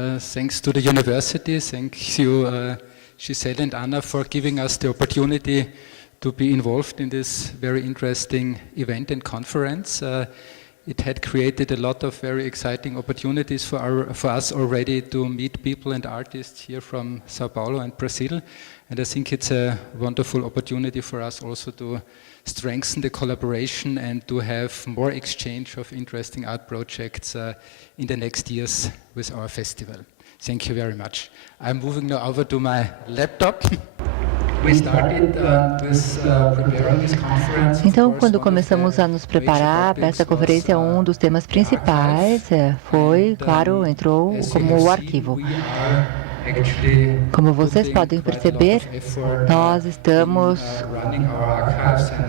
Thanks to the university, thank you, Giselle and Anna, for giving us the opportunity to be involved in this very interesting event and conference. It had created a lot of very exciting opportunities for us already to meet people and artists here from Sao Paulo and Brazil. And I think it's a wonderful opportunity for us also to strengthen the collaboration and to have more exchange of interesting art projects in the next years with our festival. Thank you very much. I'm moving now over to my laptop. Então, quando começamos a nos preparar para essa conferência, um dos temas principais foi, claro, entrou como o arquivo. Como vocês podem perceber, nós estamos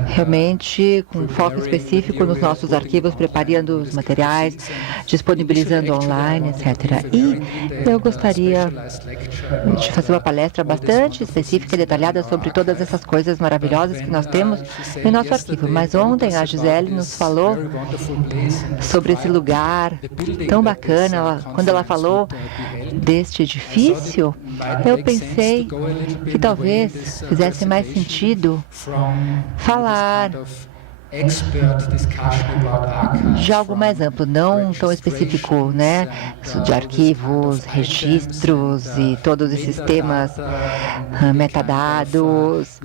realmente com foco específico nos nossos arquivos, preparando os materiais, disponibilizando online, etc. E eu gostaria de fazer uma palestra bastante específica e detalhada sobre todas essas coisas maravilhosas que nós temos em nosso arquivo. Mas ontem a Gisele nos falou sobre esse lugar tão bacana. Quando ela falou deste edifício, eu pensei que talvez fizesse mais sentido falar de algo mais amplo, não tão específico, né? De arquivos, registros e todos esses temas, metadados,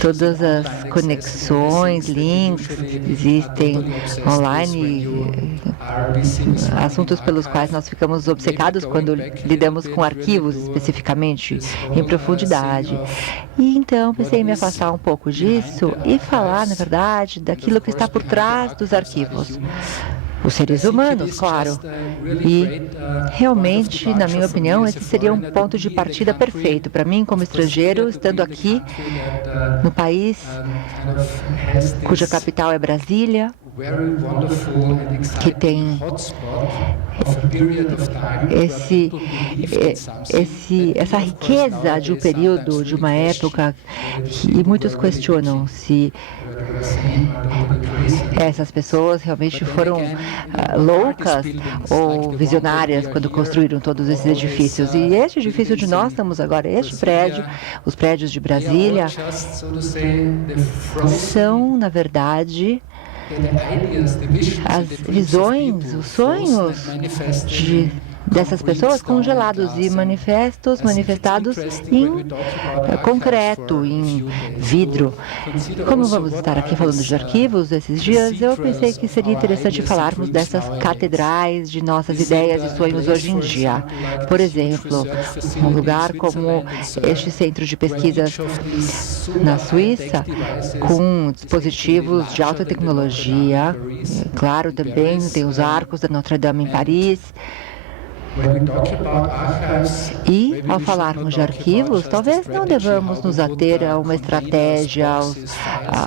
todas as conexões, links que existem online, assuntos pelos quais nós ficamos obcecados quando lidamos com arquivos especificamente, em profundidade. E então pensei em me afastar um pouco disso e falar, na verdade, daquilo que está por trás dos arquivos. Os seres humanos, claro. E, realmente, na minha opinião, esse seria um ponto de partida perfeito para mim, como estrangeiro, estando aqui no país cuja capital é Brasília, que tem essa riqueza de um período, de uma época, e muitos questionam se essas pessoas realmente foram loucas ou visionárias quando construíram todos esses edifícios. E este edifício onde nós estamos agora, este prédio, os prédios de Brasília, são, na verdade, as visões, os sonhos dessas pessoas congelados e manifestados em concreto, em vidro. Como vamos estar aqui falando de arquivos esses dias, eu pensei que seria interessante falarmos dessas catedrais de nossas ideias e sonhos hoje em dia. Por exemplo, um lugar como este centro de pesquisas na Suíça, com dispositivos de alta tecnologia. Claro, também tem os arcos da Notre-Dame em Paris. E, ao falarmos de arquivos, talvez não devamos nos ater a uma estratégia,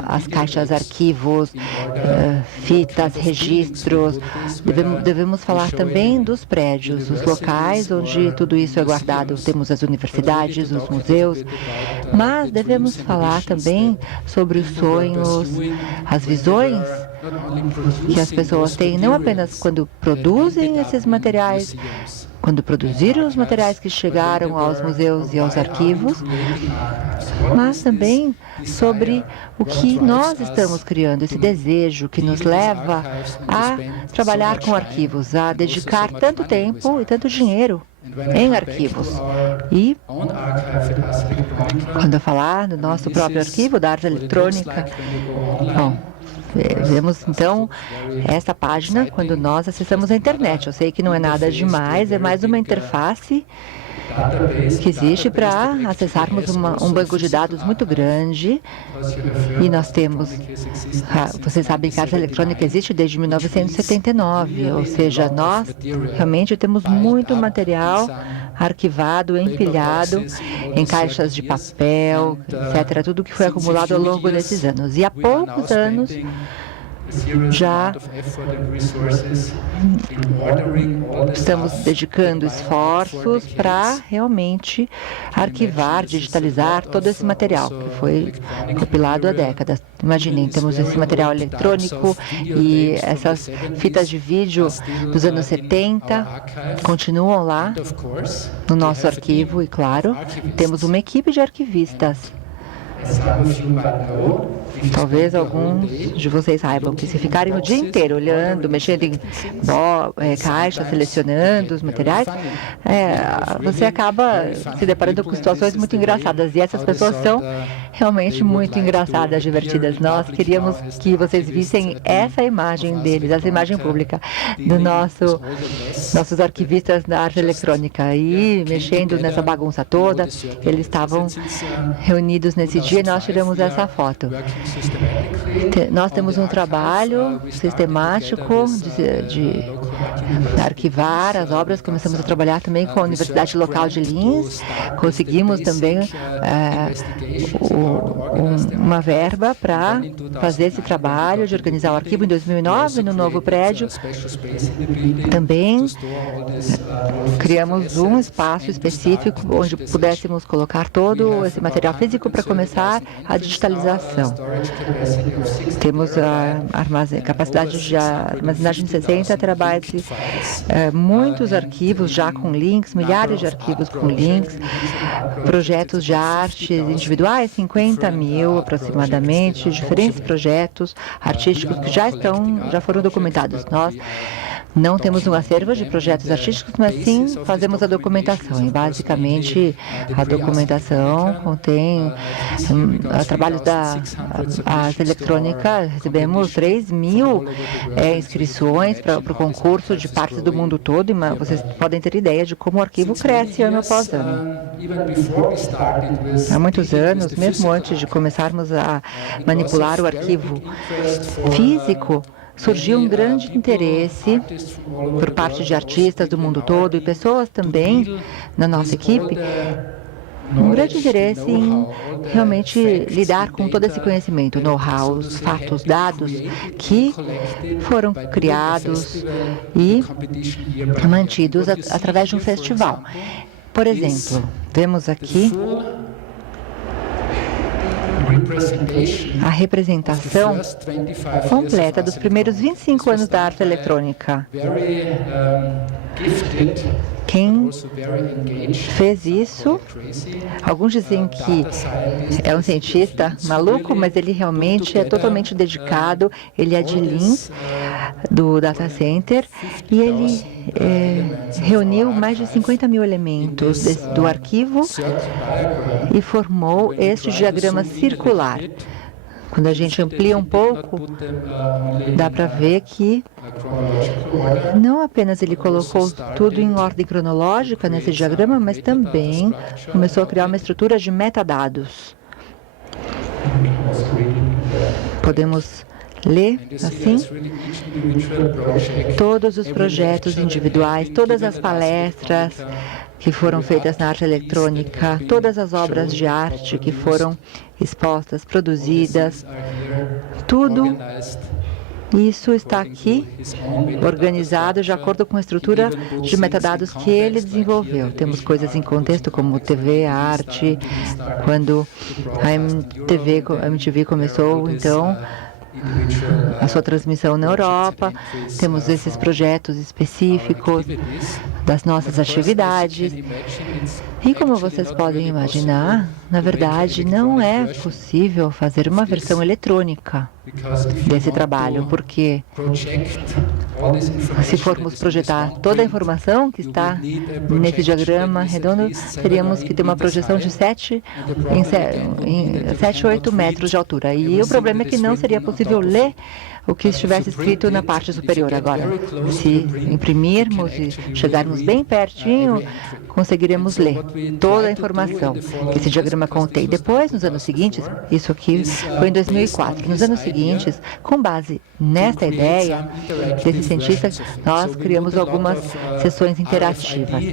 às caixas arquivos, fitas, registros. Devemos falar também dos prédios, os locais onde tudo isso é guardado. Temos as universidades, os museus, mas devemos falar também sobre os sonhos, as visões que as pessoas têm, não apenas quando produzem esses materiais, quando produziram os materiais que chegaram aos museus e aos arquivos, mas também sobre o que nós estamos criando, esse desejo que nos leva a trabalhar com arquivos, a dedicar tanto tempo e tanto dinheiro em arquivos. E, quando eu falar do nosso próprio arquivo, da arte eletrônica, bom, vemos, então, essa página quando nós acessamos a internet. Eu sei que não é nada demais, é mais uma interface que existe para acessarmos um banco de dados muito grande. E nós temos, vocês sabem que a arte eletrônica existe desde 1979, ou seja, nós realmente temos muito material arquivado, empilhado em caixas de papel, etc., tudo que foi acumulado ao longo desses anos. E há poucos anos, já estamos dedicando esforços para realmente arquivar, digitalizar todo esse material que foi compilado há décadas. Imaginem, temos esse material eletrônico e essas fitas de vídeo dos anos 70 continuam lá no nosso arquivo e, claro, temos uma equipe de arquivistas. Talvez alguns de vocês saibam que se ficarem o dia inteiro olhando, mexendo em caixas, selecionando os materiais, você acaba se deparando com situações muito engraçadas. E essas pessoas são realmente muito engraçadas, divertidas. Nós queríamos que vocês vissem essa imagem deles, essa imagem pública do nossos arquivistas da arte eletrônica. E mexendo nessa bagunça toda, eles estavam reunidos nesse dia e nós tiramos essa foto. Nós temos um trabalho sistemático de arquivar as obras. Começamos a trabalhar também com a Universidade Local de Linz. Conseguimos também uma verba para fazer esse trabalho de organizar o arquivo em 2009 no novo prédio. Também criamos um espaço específico onde pudéssemos colocar todo esse material físico para começar a digitalização. Temos a capacidade de armazenagem de 60 terabytes, muitos arquivos já com links, milhares de arquivos com links, projetos de arte individuais, 50 mil aproximadamente, diferentes projetos artísticos que já foram documentados. Nós não temos um acervo de projetos artísticos, mas sim fazemos a documentação. E, basicamente, a documentação contém trabalhos da Arte Eletrônica. Recebemos 3.000 inscrições para o concurso de partes do mundo todo. E vocês podem ter ideia de como o arquivo cresce ano após ano. Há muitos anos, mesmo antes de começarmos a manipular o arquivo físico, surgiu um grande interesse por parte de artistas do mundo todo e pessoas também na nossa equipe, um grande interesse em realmente lidar com todo esse conhecimento, know-how, os fatos, dados que foram criados e mantidos através de um festival. Por exemplo, vemos aqui a representação completa dos primeiros 25 anos da arte eletrônica. Quem fez isso, alguns dizem que é um cientista maluco, mas ele realmente é totalmente dedicado. Ele é de Linz, do Data Center, e ele reuniu mais de 50 mil elementos do arquivo e formou este diagrama circular. Quando a gente amplia um pouco, dá para ver que não apenas ele colocou tudo em ordem cronológica nesse diagrama, mas também começou a criar uma estrutura de metadados. Podemos ler, assim, todos os projetos individuais, todas as palestras que foram feitas na arte eletrônica, todas as obras de arte que foram expostas, produzidas, tudo isso está aqui, organizado de acordo com a estrutura de metadados que ele desenvolveu. Temos coisas em contexto como TV, arte, quando a MTV começou, então, a sua transmissão na Europa. Temos esses projetos específicos das nossas atividades. E como vocês podem imaginar, na verdade, não é possível fazer uma versão eletrônica desse trabalho, porque se formos projetar toda a informação que está nesse diagrama redondo, teríamos que ter uma projeção de 7 a 8 metros de altura. E o problema é que não seria possível ler o que estivesse escrito na parte superior. Agora, se imprimirmos e chegarmos bem pertinho, conseguiremos ler toda a informação que esse diagrama contém. Depois, nos anos seguintes, isso aqui foi em 2004, nos anos seguintes, com base nesta ideia desse cientista, nós criamos algumas sessões interativas.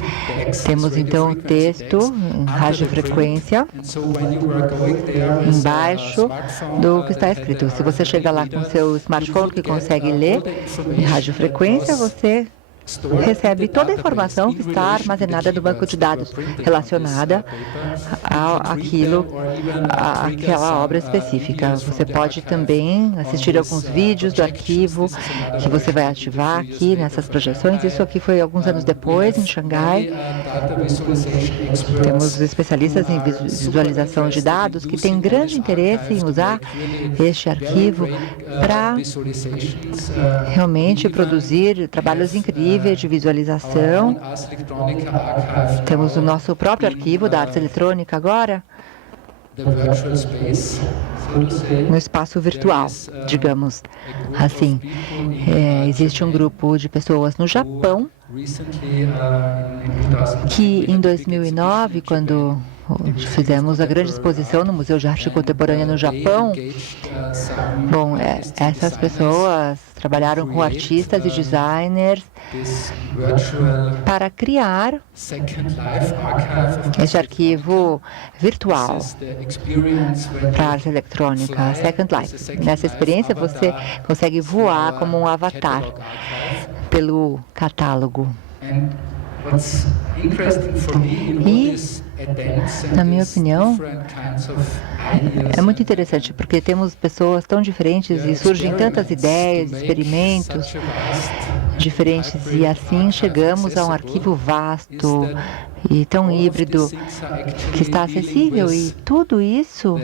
Temos, então, texto em radiofrequência embaixo do que está escrito. Se você chega lá com seu smartphone smartphone que consegue ler em radiofrequência, você recebe toda a informação que está armazenada no banco de dados relacionada àquela obra específica. Você pode também assistir alguns vídeos do arquivo que você vai ativar aqui nessas projeções. Isso aqui foi alguns anos depois, em Xangai. Temos especialistas em visualização de dados que têm grande interesse em usar este arquivo para realmente produzir trabalhos incríveis de visualização. Temos o nosso próprio arquivo da Ars Eletrônica agora, no espaço virtual, digamos assim. Existe um grupo de pessoas no Japão que, em 2009, quando fizemos a grande exposição no Museu de Arte Contemporânea no Japão, essas pessoas trabalharam com artistas e designers para criar esse arquivo virtual para arte eletrônica, Second Life. Nessa experiência, você consegue voar como um avatar pelo catálogo. E, na minha opinião, é muito interessante, porque temos pessoas tão diferentes e surgem tantas ideias, experimentos diferentes, e assim chegamos a um arquivo vasto e tão híbrido que está acessível, e tudo isso,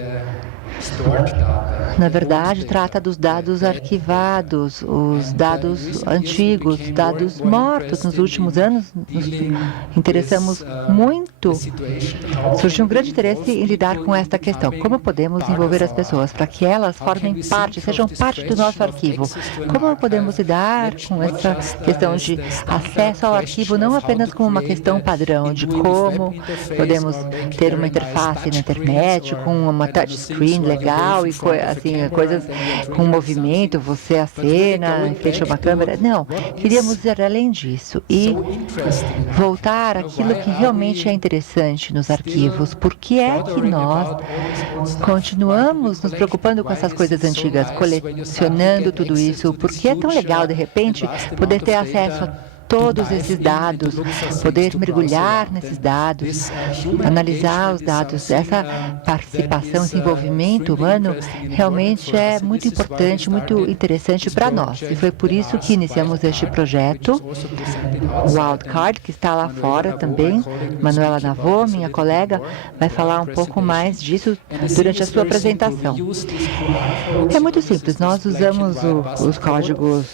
na verdade, trata dos dados arquivados, os dados antigos, dados mortos. Nos últimos anos, nos interessamos muito, surgiu um grande interesse em lidar com esta questão. Como podemos envolver as pessoas para que elas formem parte, sejam parte do nosso arquivo? Como podemos lidar com essa questão de acesso ao arquivo, não apenas como uma questão padrão, de como podemos ter uma interface na internet, com uma touchscreen legal e coisas com movimento, você acena, fecha uma câmera. Não, queríamos ir além disso e voltar àquilo que realmente é interessante nos arquivos. Por que é que nós continuamos nos preocupando com essas coisas antigas, colecionando tudo isso? Por que é tão legal, de repente, poder ter acesso a todos esses dados, poder mergulhar nesses dados, analisar os dados? Essa participação, esse envolvimento humano realmente é muito importante, muito interessante para nós. E foi por isso que iniciamos este projeto, o Wildcard, que está lá fora também. Manuela Navô, minha colega, vai falar um pouco mais disso durante a sua apresentação. É muito simples, nós usamos os códigos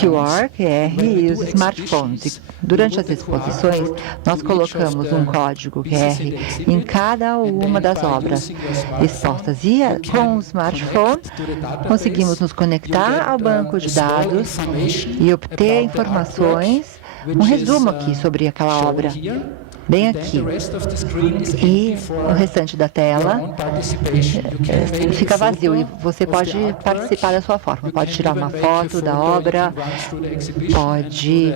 QR, QR e os smartphones. E durante as exposições, nós colocamos um código QR em cada uma das obras expostas. E com o smartphone, conseguimos nos conectar ao banco de dados e obter informações, um resumo aqui sobre aquela obra, bem aqui. E o restante da tela fica vazio e você pode participar da sua forma. Pode tirar uma foto da obra, pode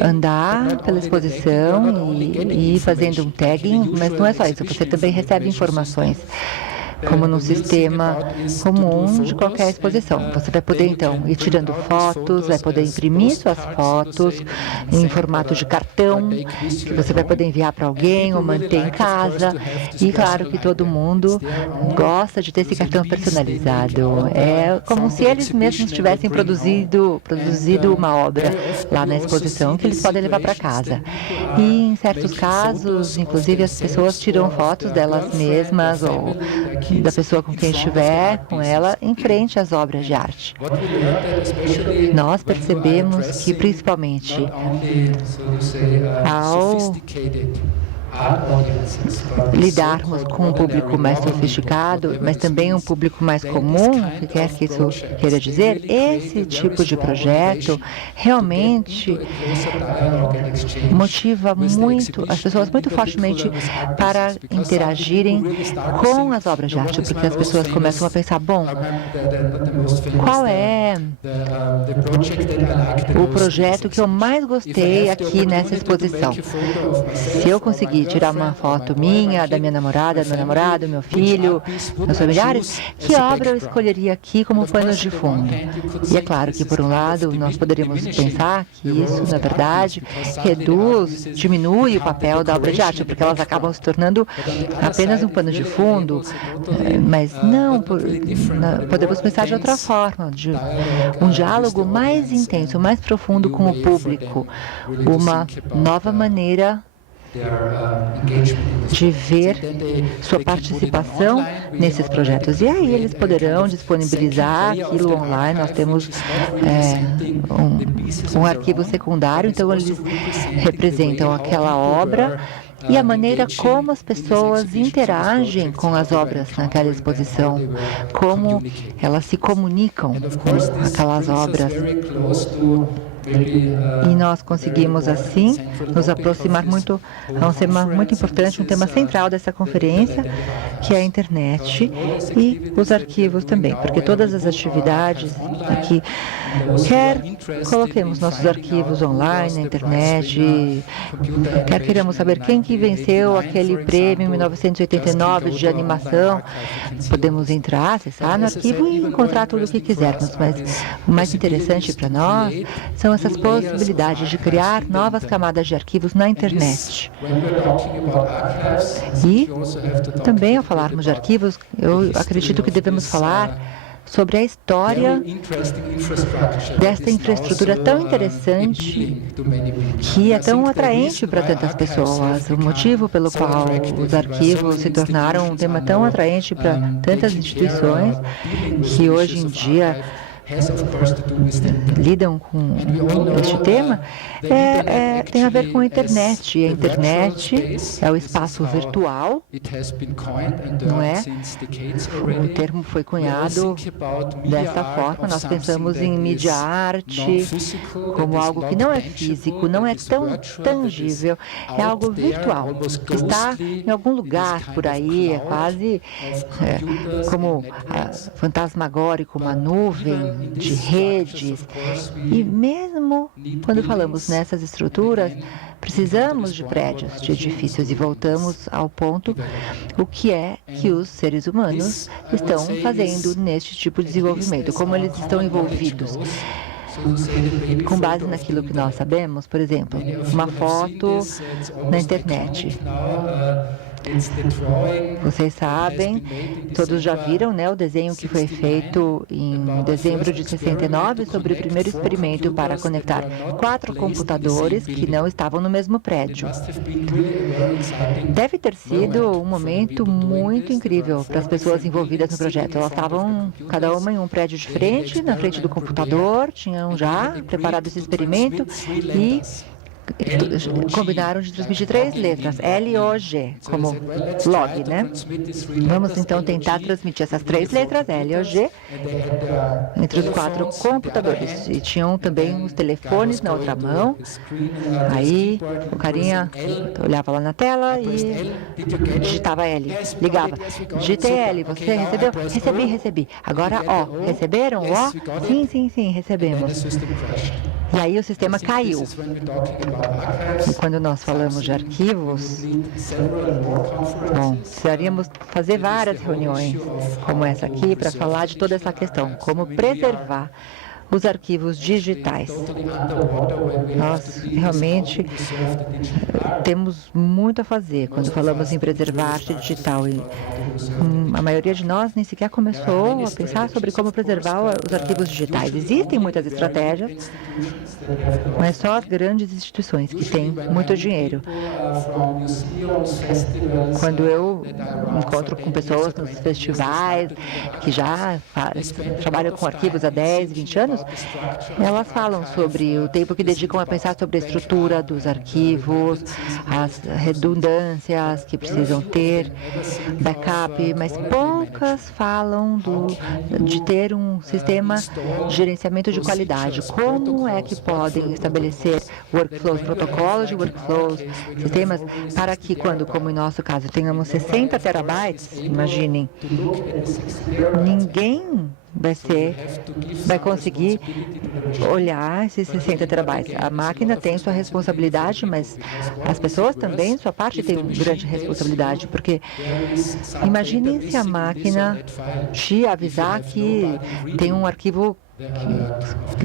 andar pela exposição e ir fazendo um tagging, mas não é só isso, você também recebe informações, como num sistema comum de qualquer exposição. Você vai poder, então, ir tirando fotos, vai poder imprimir suas fotos em formato de cartão, que você vai poder enviar para alguém ou manter em casa. E, claro, que todo mundo gosta de ter esse cartão personalizado. É como se eles mesmos tivessem produzido uma obra lá na exposição que eles podem levar para casa. E, em certos casos, inclusive, as pessoas tiram fotos delas mesmas ou da pessoa com quem estiver, com ela, em frente às obras de arte. Nós percebemos que, principalmente, ao lidarmos com um público mais sofisticado, mas também um público mais comum, o que quer que isso queira dizer, esse tipo de projeto realmente motiva muito as pessoas muito fortemente para interagirem com as obras de arte, porque as pessoas começam a pensar, bom, qual é o projeto que eu mais gostei aqui nessa exposição? Se eu conseguir tirar uma foto minha, da minha namorada, do meu namorado, meu filho, meus familiares, que obra eu escolheria aqui como pano de fundo? E é claro que, por um lado, nós poderíamos pensar que isso, na verdade, diminui o papel da obra de arte, porque elas acabam se tornando apenas um pano de fundo, mas não, podemos pensar de outra forma, de um diálogo mais intenso, mais profundo com o público, uma nova maneira de ver sua participação nesses projetos. E aí eles poderão disponibilizar aquilo online. Nós temos um arquivo secundário, então eles representam aquela obra e a maneira como as pessoas interagem com as obras naquela exposição, como elas se comunicam com aquelas obras. E nós conseguimos, assim, nos aproximar muito a um tema muito importante, um tema central dessa conferência, que é a internet e os arquivos também, porque todas as atividades aqui, quer coloquemos nossos arquivos online, na internet, quer queiramos saber quem que venceu aquele prêmio em 1989 de animação, podemos entrar, acessar no arquivo e encontrar tudo o que quisermos, mas o mais interessante para nós são essas possibilidades de criar novas camadas de arquivos na internet. E também, ao falarmos de arquivos, eu acredito que devemos falar sobre a história desta infraestrutura tão interessante, que é tão atraente para tantas pessoas. O motivo pelo qual os arquivos se tornaram um tema tão atraente para tantas instituições, que hoje em dia lidam com este tema, tem a ver com a internet. E a internet é o espaço virtual, não é? O termo foi cunhado dessa forma. Nós pensamos em mídia arte como algo que não é físico, não é tão tangível, é algo virtual. Está em algum lugar por aí, é quase como fantasmagórico, uma nuvem de redes. E mesmo quando falamos nessas estruturas, precisamos de prédios, de edifícios, e voltamos ao ponto, o que é que os seres humanos estão fazendo neste tipo de desenvolvimento, como eles estão envolvidos. Com base naquilo que nós sabemos, por exemplo, uma foto na internet. Vocês sabem, todos já viram, né, o desenho que foi feito em dezembro de 69 sobre o primeiro experimento para conectar 4 computadores que não estavam no mesmo prédio. Deve ter sido um momento muito incrível para as pessoas envolvidas no projeto. Elas estavam, cada uma em um prédio diferente, na frente do computador, tinham já preparado esse experimento e combinaram de transmitir 3 letras, L-O-G, como log, né? Vamos então tentar transmitir essas 3 letras, L-O-G, entre os 4 computadores. E tinham também os telefones na outra mão. Aí o carinha olhava lá na tela e digitava L, ligava. Digitei L, você recebeu? Recebi. Agora O, receberam O? Sim, recebemos. E aí o sistema caiu. E quando nós falamos de arquivos, precisaríamos fazer várias reuniões como essa aqui para falar de toda essa questão, como preservar os arquivos digitais. Nós realmente temos muito a fazer quando falamos em preservar arte digital. E a maioria de nós nem sequer começou a pensar sobre como preservar os arquivos digitais. Existem muitas estratégias, mas só as grandes instituições que têm muito dinheiro. Quando eu encontro com pessoas nos festivais que já trabalham com arquivos há 10, 20 anos, elas falam sobre o tempo que dedicam a pensar sobre a estrutura dos arquivos, as redundâncias que precisam ter, backup, mas poucas falam de ter um sistema de gerenciamento de qualidade. Como é que podem estabelecer workflows, protocolos de workflows, sistemas, para que quando, como em nosso caso, tenhamos 60 terabytes, imaginem, ninguém vai conseguir olhar esses 60 terabytes. A máquina tem sua responsabilidade, mas as pessoas também, sua parte, têm grande responsabilidade, porque imagine se a máquina te avisar que tem um arquivo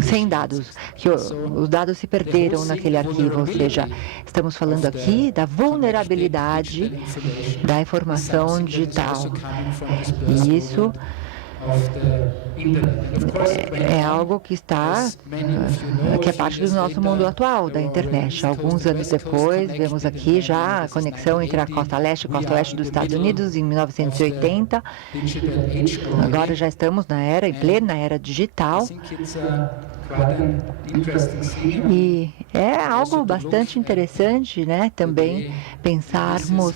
sem dados, que os dados se perderam naquele arquivo, ou seja, estamos falando aqui da vulnerabilidade da informação digital. E isso é algo que que é parte do nosso mundo atual, da internet. Alguns anos depois, vemos aqui já a conexão entre a costa leste e a costa oeste dos Estados Unidos, em 1980. Agora já estamos em plena era digital. E é algo bastante interessante, né, também pensarmos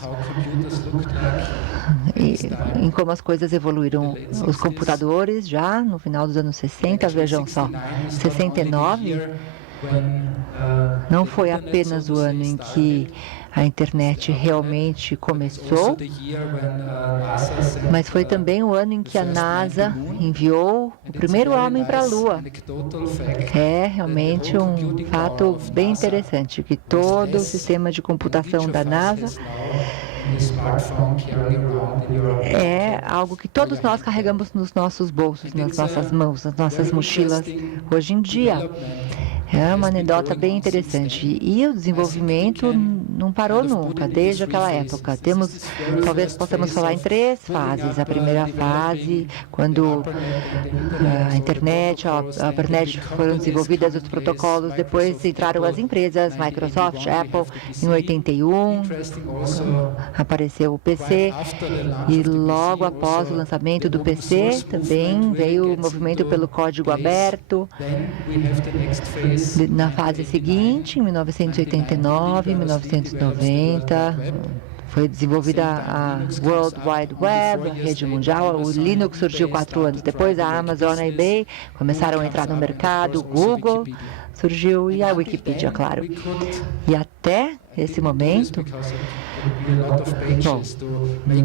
em como as coisas evoluíram. Os computadores já no final dos anos 60, vejam só, 69, não foi apenas o ano em que a internet realmente começou, mas foi também o ano em que a NASA enviou o primeiro homem para a Lua. É realmente um fato bem interessante, que todo o sistema de computação da NASA é algo que todos nós carregamos nos nossos bolsos, nas nossas mãos, nas nossas mochilas hoje em dia. É uma anedota bem interessante. E o desenvolvimento não parou nunca, desde aquela época. Talvez possamos falar em 3 fases. A primeira fase, quando a internet, a ARPANET foram desenvolvidas os protocolos, depois entraram as empresas, Microsoft, Apple, em 81, apareceu o PC, e logo após o lançamento do PC, também veio o movimento pelo código aberto. Na fase seguinte, em 1989, 1990, foi desenvolvida a World Wide Web, a rede mundial. O Linux surgiu 4 anos depois, a Amazon e a eBay começaram a entrar no mercado, o Google surgiu e a Wikipedia, claro. E até esse momento, bom,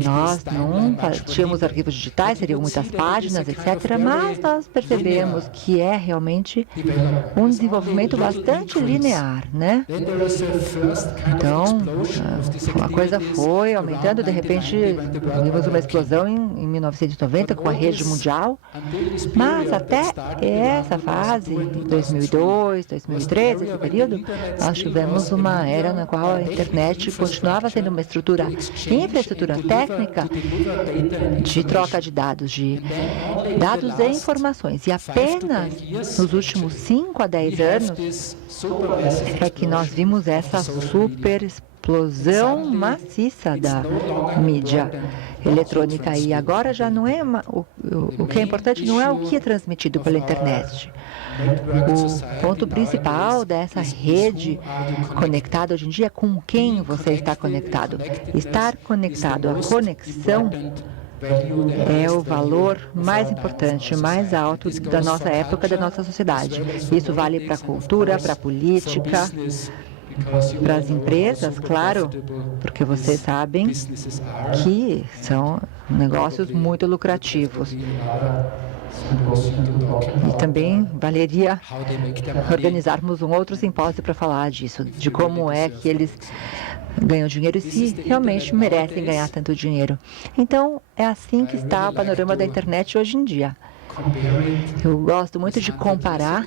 nós não tínhamos arquivos digitais, seriam muitas páginas, etc., mas nós percebemos que é realmente um desenvolvimento bastante linear, né? Então, a coisa foi aumentando, de repente, tivemos uma explosão em 1990 com a rede mundial, mas até essa fase, 2002, 2013, esse período, nós tivemos uma era na qual a internet continuava sendo uma infraestrutura técnica de troca de dados e informações. E apenas nos últimos 5 a 10 anos é que nós vimos essa super explosão maciça da mídia eletrônica. E agora já não é o que é importante não é o que é transmitido pela internet. O ponto principal dessa rede conectada hoje em dia é com quem você está conectado. Estar conectado, a conexão é o valor mais importante, mais alto da nossa época, da nossa sociedade. Isso vale para a cultura, para a política, para as empresas, claro, porque vocês sabem que são negócios muito lucrativos. E também valeria organizarmos um outro simpósio para falar disso, de como é que eles ganham dinheiro e se realmente merecem ganhar tanto dinheiro. Então, é assim que está o panorama da internet hoje em dia. Eu gosto muito de comparar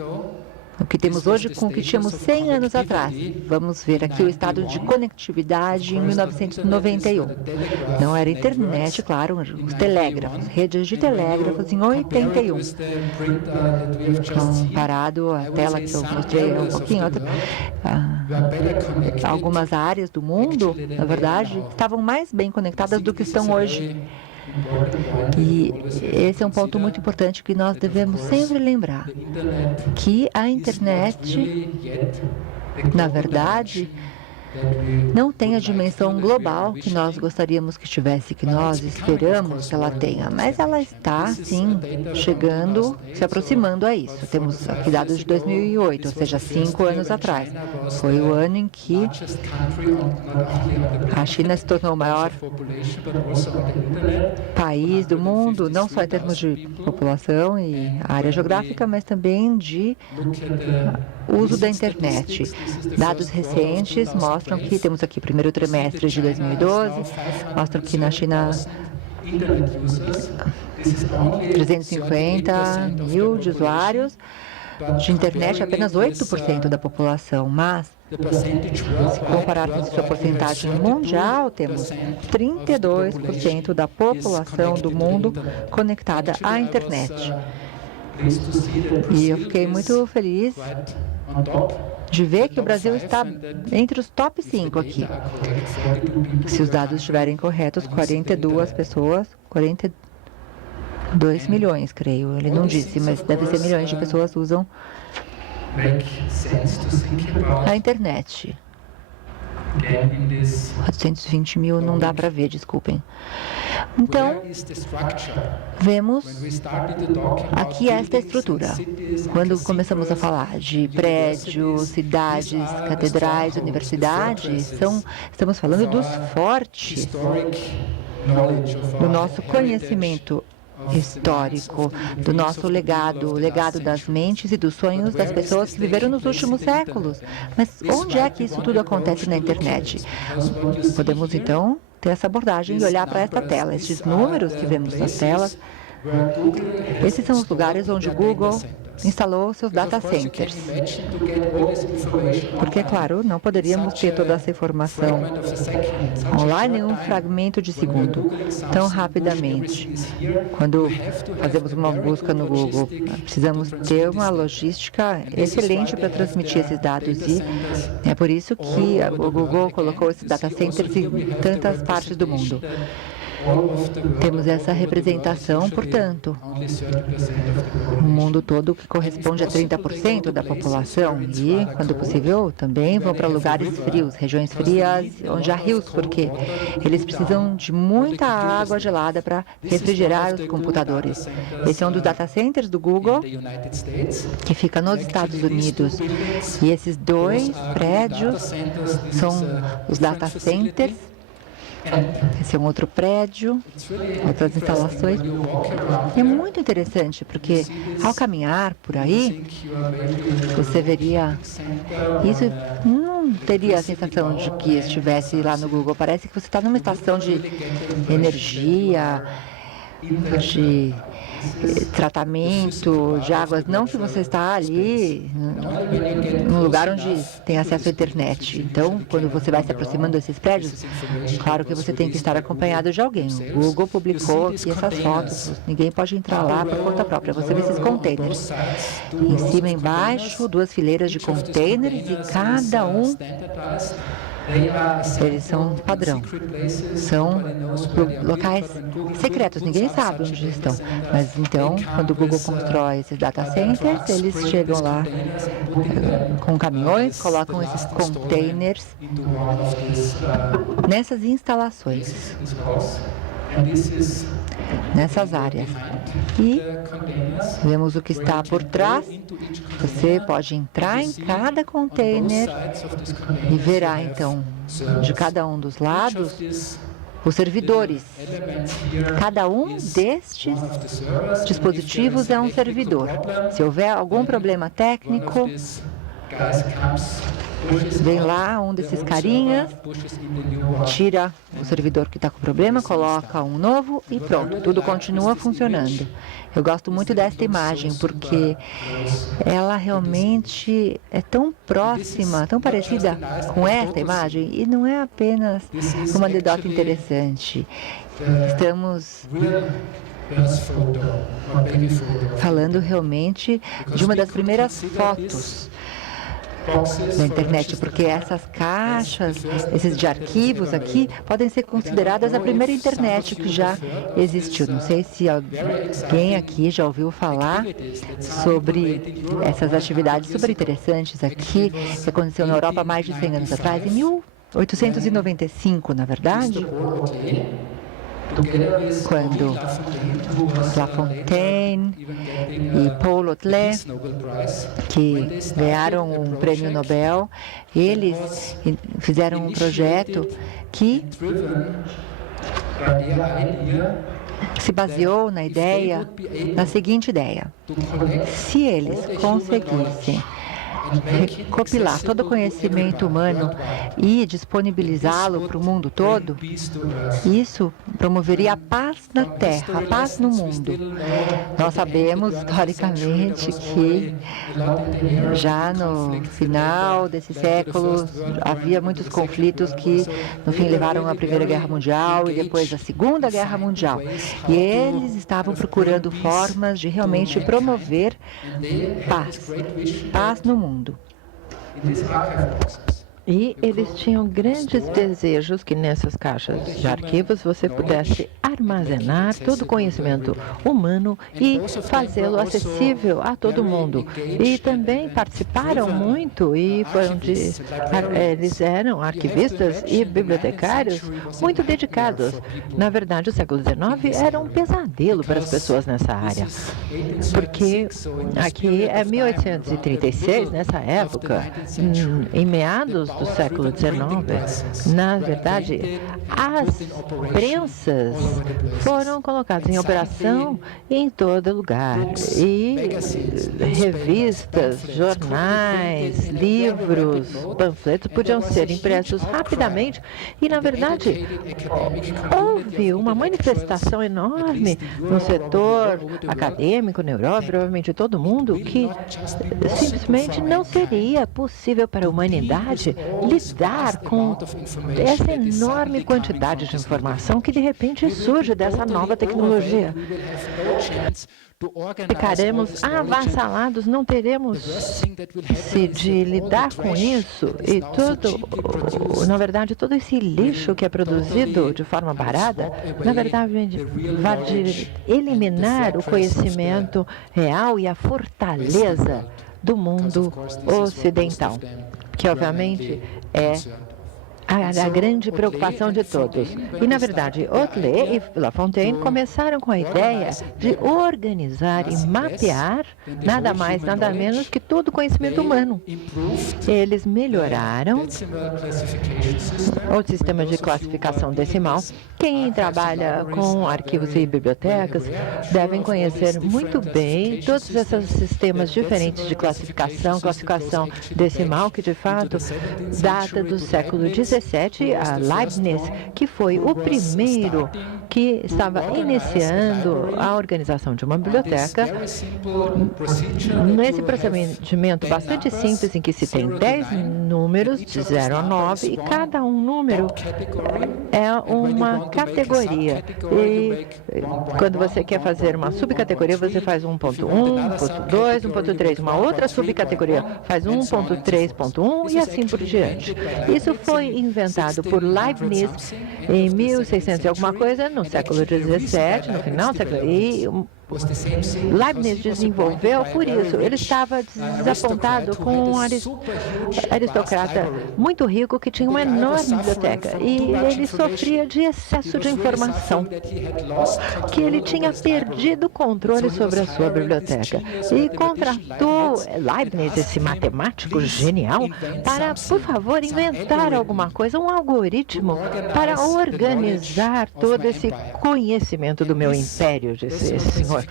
o que temos hoje com o que tínhamos 100 anos atrás. Vamos ver aqui o estado de conectividade em 1991. Não era internet, claro, os telégrafos, redes de telégrafos em 81. Comparado à tela que eu mostrei um pouquinho, algumas áreas do mundo, na verdade, estavam mais bem conectadas do que estão hoje. E esse é um ponto muito importante que nós devemos sempre lembrar, que a internet, na verdade, não tem a dimensão global que nós gostaríamos que tivesse, que nós esperamos que ela tenha, mas ela está, sim, chegando, se aproximando a isso. Temos aqui dados de 2008, ou seja, 5 anos atrás. Foi o ano em que a China se tornou o maior país do mundo, não só em termos de população e área geográfica, mas também de uso da internet. Dados recentes mostram que temos aqui o primeiro trimestre de 2012, mostram que na China 350 mil de usuários de internet, apenas 8% da população, mas se compararmos a porcentagem mundial, temos 32% da população do mundo conectada à internet. E eu fiquei muito feliz de ver que o Brasil está entre os top 5 aqui. Se os dados estiverem corretos, 42 milhões, creio. Ele não disse, mas deve ser milhões de pessoas usam a internet. 420 mil não dá para ver, desculpem. Então, vemos aqui esta estrutura. Quando começamos a falar de prédios, cidades, catedrais, universidades, estamos falando dos fortes, do nosso conhecimento histórico, do nosso legado, o legado das mentes e dos sonhos das pessoas que viveram nos últimos séculos. Mas onde é que isso tudo acontece na internet? Podemos, então, ter essa abordagem e olhar para esta tela. Estes números que vemos nas telas, esses são os lugares onde o Google instalou seus data centers. Porque, claro, não poderíamos ter toda essa informação online em um fragmento de segundo, tão rapidamente. Quando fazemos uma busca no Google, precisamos ter uma logística excelente para transmitir esses dados. E é por isso que o Google colocou esses data centers em tantas partes do mundo. Temos essa representação, portanto, no mundo todo, que corresponde a 30% da população. E, quando possível, também vão para lugares frios, regiões frias, onde há rios, porque eles precisam de muita água gelada para refrigerar os computadores. Esse é um dos data centers do Google, que fica nos Estados Unidos. E esses dois prédios são os data centers. Esse é um outro prédio, outras instalações. É muito interessante, porque ao caminhar por aí, você veria... Isso não teria a sensação de que estivesse lá no Google. Parece que você está numa estação de energia, de tratamento de águas, não que você está ali num lugar onde tem acesso à internet. Então, quando você vai se aproximando desses prédios, claro que você tem que estar acompanhado de alguém. O Google publicou aqui essas fotos, ninguém pode entrar lá por conta própria. Você vê esses containers. Em cima e embaixo, 2 fileiras de containers e cada um... Eles são padrão, são locais secretos, ninguém sabe onde estão. Mas então, quando o Google constrói esses data centers, eles chegam lá com caminhões, colocam esses containers nessas instalações, nessas áreas. E vemos o que está por trás. Você pode entrar em cada container e verá, então, de cada um dos lados, os servidores. Cada um destes dispositivos é um servidor. Se houver algum problema técnico, vem lá um desses carinhas, tira o servidor que está com problema, coloca um novo e pronto, tudo continua funcionando. Eu gosto muito desta imagem, porque ela realmente é tão próxima, tão parecida com esta imagem, e não é apenas uma anedota interessante. Estamos falando realmente de uma das primeiras fotos na internet, porque essas caixas, esses de arquivos aqui, podem ser consideradas a primeira internet que já existiu. Não sei se alguém aqui já ouviu falar sobre essas atividades super interessantes aqui, que aconteceu na Europa há mais de 100 anos atrás. Em 1895, na verdade, quando Lafontaine e Paul Otlet, que ganharam um prêmio Nobel, eles fizeram um projeto que se baseou na seguinte ideia: se eles conseguissem recopilar todo o conhecimento humano e disponibilizá-lo para o mundo todo, isso promoveria a paz na Terra, a paz no mundo. Nós sabemos, historicamente, que já no final desse século havia muitos conflitos que, no fim, levaram à Primeira Guerra Mundial e depois à Segunda Guerra Mundial. E eles estavam procurando formas de realmente promover paz no mundo. E eles tinham grandes desejos que nessas caixas de arquivos você pudesse armazenar todo o conhecimento humano e fazê-lo acessível a todo mundo. E também participaram muito e eles eram arquivistas e bibliotecários muito dedicados. Na verdade, o século XIX era um pesadelo para as pessoas nessa área, porque aqui é 1836, nessa época, em meados do século XIX, na verdade, as prensas foram colocadas em operação em todo lugar. E revistas, jornais, livros, panfletos podiam ser impressos rapidamente. E, na verdade, houve uma manifestação enorme no setor acadêmico, na Europa, provavelmente todo mundo, que simplesmente não seria possível para a humanidade lidar com essa enorme quantidade de informação que de repente surge dessa nova tecnologia. Ficaremos avassalados, não teremos se de lidar com isso e tudo, na verdade, todo esse lixo que é produzido de forma barata, na verdade, vai eliminar o conhecimento real e a fortaleza do mundo ocidental, que obviamente é a grande preocupação de todos. E, na verdade, Otlet e Lafontaine começaram com a ideia de organizar e mapear nada mais, nada menos que todo o conhecimento humano. Eles melhoraram o sistema de classificação decimal. Quem trabalha com arquivos e bibliotecas devem conhecer muito bem todos esses sistemas diferentes de classificação decimal, que de fato data do século XVII, a Leibniz, que foi o primeiro que estava iniciando a organização de uma biblioteca, nesse procedimento bastante simples, em que se tem 10 números, de 0 a 9, e cada um número é uma categoria. E quando você quer fazer uma subcategoria, você faz 1.1, 1.2, 1.3, uma outra subcategoria faz 1.3.1 e assim por diante. Isso foi inventado por Leibniz em 1600 e alguma coisa, no século XVII, no final do século, e Leibniz desenvolveu por isso. Ele estava desapontado com um aristocrata muito rico que tinha uma enorme biblioteca e ele sofria de excesso de informação, que ele tinha perdido o controle sobre a sua biblioteca e contratou Leibniz, esse matemático genial, para, por favor, inventar alguma coisa, um algoritmo para organizar todo esse conhecimento do meu império, disse esse senhor.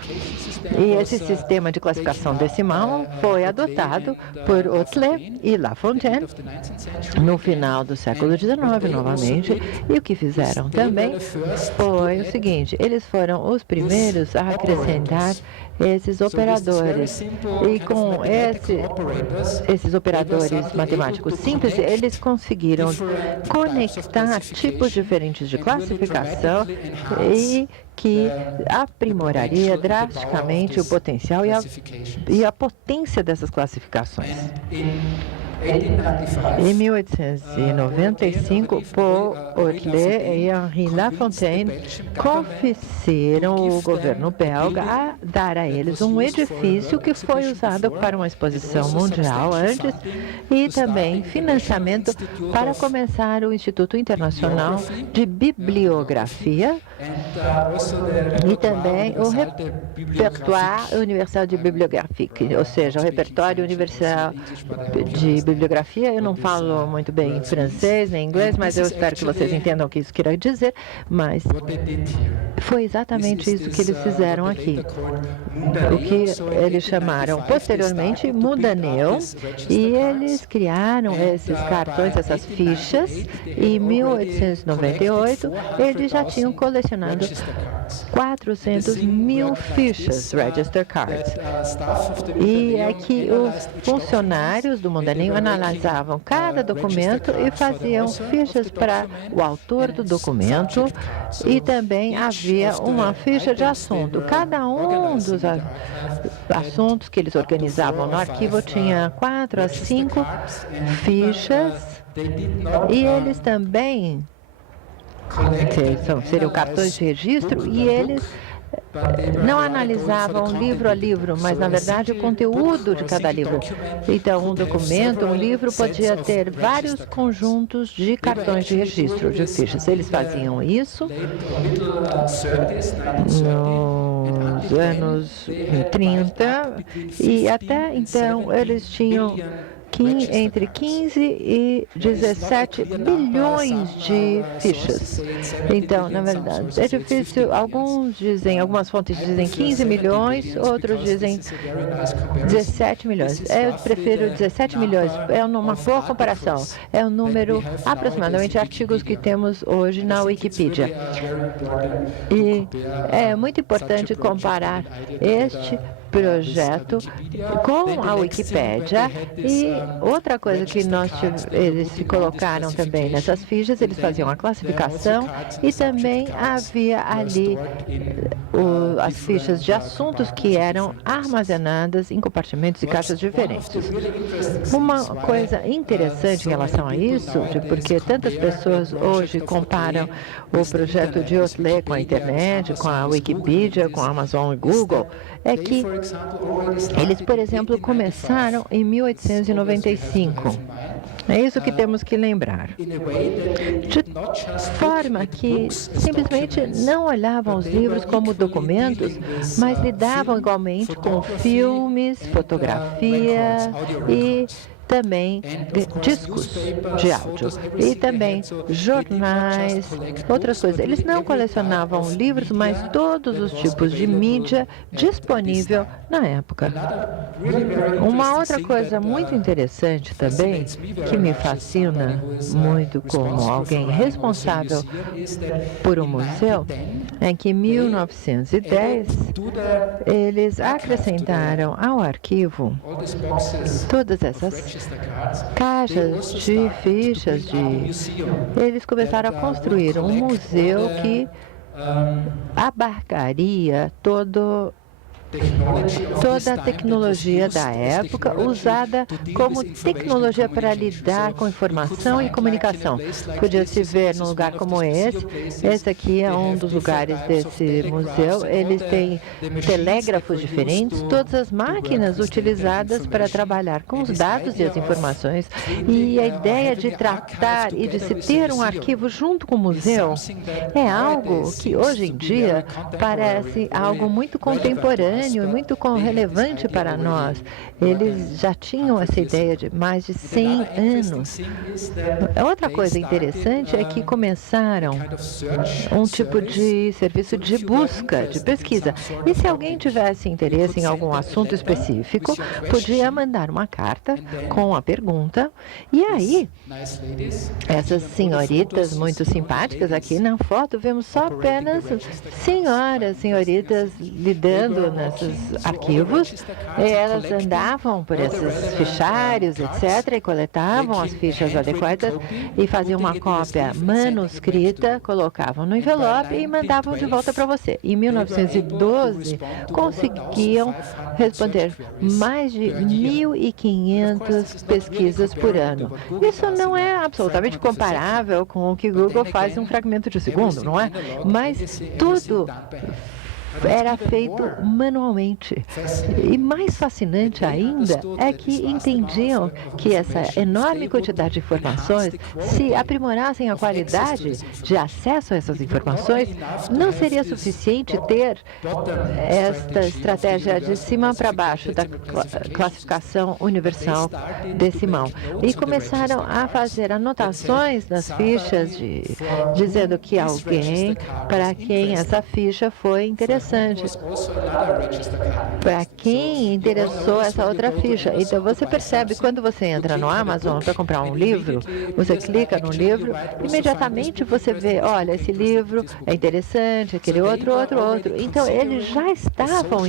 E esse sistema de classificação decimal foi adotado por Otlet e Lafontaine no final do século XIX, novamente. E o que fizeram também foi o seguinte: eles foram os primeiros a acrescentar esses operadores. E com esses operadores matemáticos simples, eles conseguiram conectar tipos diferentes de classificação e que aprimoraria drasticamente o potencial e a potência dessas classificações. Em 1895, Paul Otlet e Henri Lafontaine convenceram o governo belga a dar a eles um edifício que foi usado para uma exposição mundial antes e também financiamento para começar o Instituto Internacional de Bibliografia e também o Repertoire Universal de Bibliographique, ou seja, o Repertório Universal de Bibliografia. Eu não falo muito bem francês nem inglês, mas eu espero que vocês entendam o que isso quer dizer, mas foi exatamente isso que eles fizeram aqui. O que eles chamaram posteriormente Mundaneum, e eles criaram esses cartões, essas fichas. Em 1898, eles já tinham colecionado 400 mil fichas, Register Cards. E aqui os funcionários do Mundaneum analisavam cada documento e faziam fichas para o autor do documento, e também havia uma ficha de assunto. Cada um dos assuntos que eles organizavam no arquivo tinha 4 a 5 fichas, e eles também seriam cartões de registro, e eles não analisavam livro a livro, mas, na verdade, o conteúdo de cada livro. Então, um documento, um livro, podia ter vários conjuntos de cartões de registro, de fichas. Eles faziam isso nos anos 30, e até então eles tinham entre 15 e 17 bilhões de fichas. Então, na verdade, é difícil. Algumas fontes dizem 15 milhões, outros dizem 17 milhões. Eu prefiro 17 milhões, é uma boa comparação. É o número, aproximadamente, de artigos que temos hoje na Wikipedia. E é muito importante comparar este projeto com a Wikipédia. E outra coisa que eles colocaram também nessas fichas, eles faziam a classificação, e também havia ali as fichas de assuntos que eram armazenadas em compartimentos e caixas diferentes. Uma coisa interessante em relação a isso, porque tantas pessoas hoje comparam o projeto de Otlet com a internet, com a Wikipedia, com a Amazon e Google, é que eles, por exemplo, começaram em 1895. É isso que temos que lembrar. De forma que simplesmente não olhavam os livros como documentos, mas lidavam igualmente com filmes, fotografias e também discos de áudio e também jornais, outras coisas. Eles não colecionavam livros, mas todos os tipos de mídia disponível na época. Uma outra coisa muito interessante também, que me fascina muito como alguém responsável por um museu, é que em 1910 eles acrescentaram ao arquivo todas essas caixas de fichas. Eles começaram a construir um museu que abarcaria toda a tecnologia da época, usada como tecnologia para lidar com informação e comunicação. Podia se ver num lugar como esse. Esse aqui é um dos lugares desse museu. Eles têm telégrafos diferentes, todas as máquinas utilizadas para trabalhar com os dados e as informações. E a ideia de tratar e de se ter um arquivo junto com o museu é algo que hoje em dia parece algo muito contemporâneo e muito relevante para nós. Eles já tinham essa ideia de mais de 100 anos. Outra coisa interessante é que começaram um tipo de serviço de busca, de pesquisa. E se alguém tivesse interesse em algum assunto específico, podia mandar uma carta com a pergunta. E aí, essas senhoritas muito simpáticas, aqui na foto, vemos só apenas senhoritas lidando esses arquivos, elas andavam por esses fichários, etc., e coletavam as fichas adequadas e faziam uma cópia manuscrita, colocavam no envelope e mandavam de volta para você. Em 1912, conseguiam responder mais de 1.500 pesquisas por ano. Isso não é absolutamente comparável com o que Google faz em um fragmento de segundo, não é? Mas tudo era feito manualmente. E mais fascinante ainda é que entendiam que essa enorme quantidade de informações, se aprimorassem a qualidade de acesso a essas informações, não seria suficiente ter esta estratégia de cima para baixo da classificação universal decimal. E começaram a fazer anotações nas fichas dizendo que alguém para quem essa ficha foi interessante, para quem interessou essa outra ficha. Então, você percebe, quando você entra no Amazon para comprar um livro, você clica no livro, imediatamente você vê, olha, esse livro é interessante, aquele outro. Então, eles já estavam,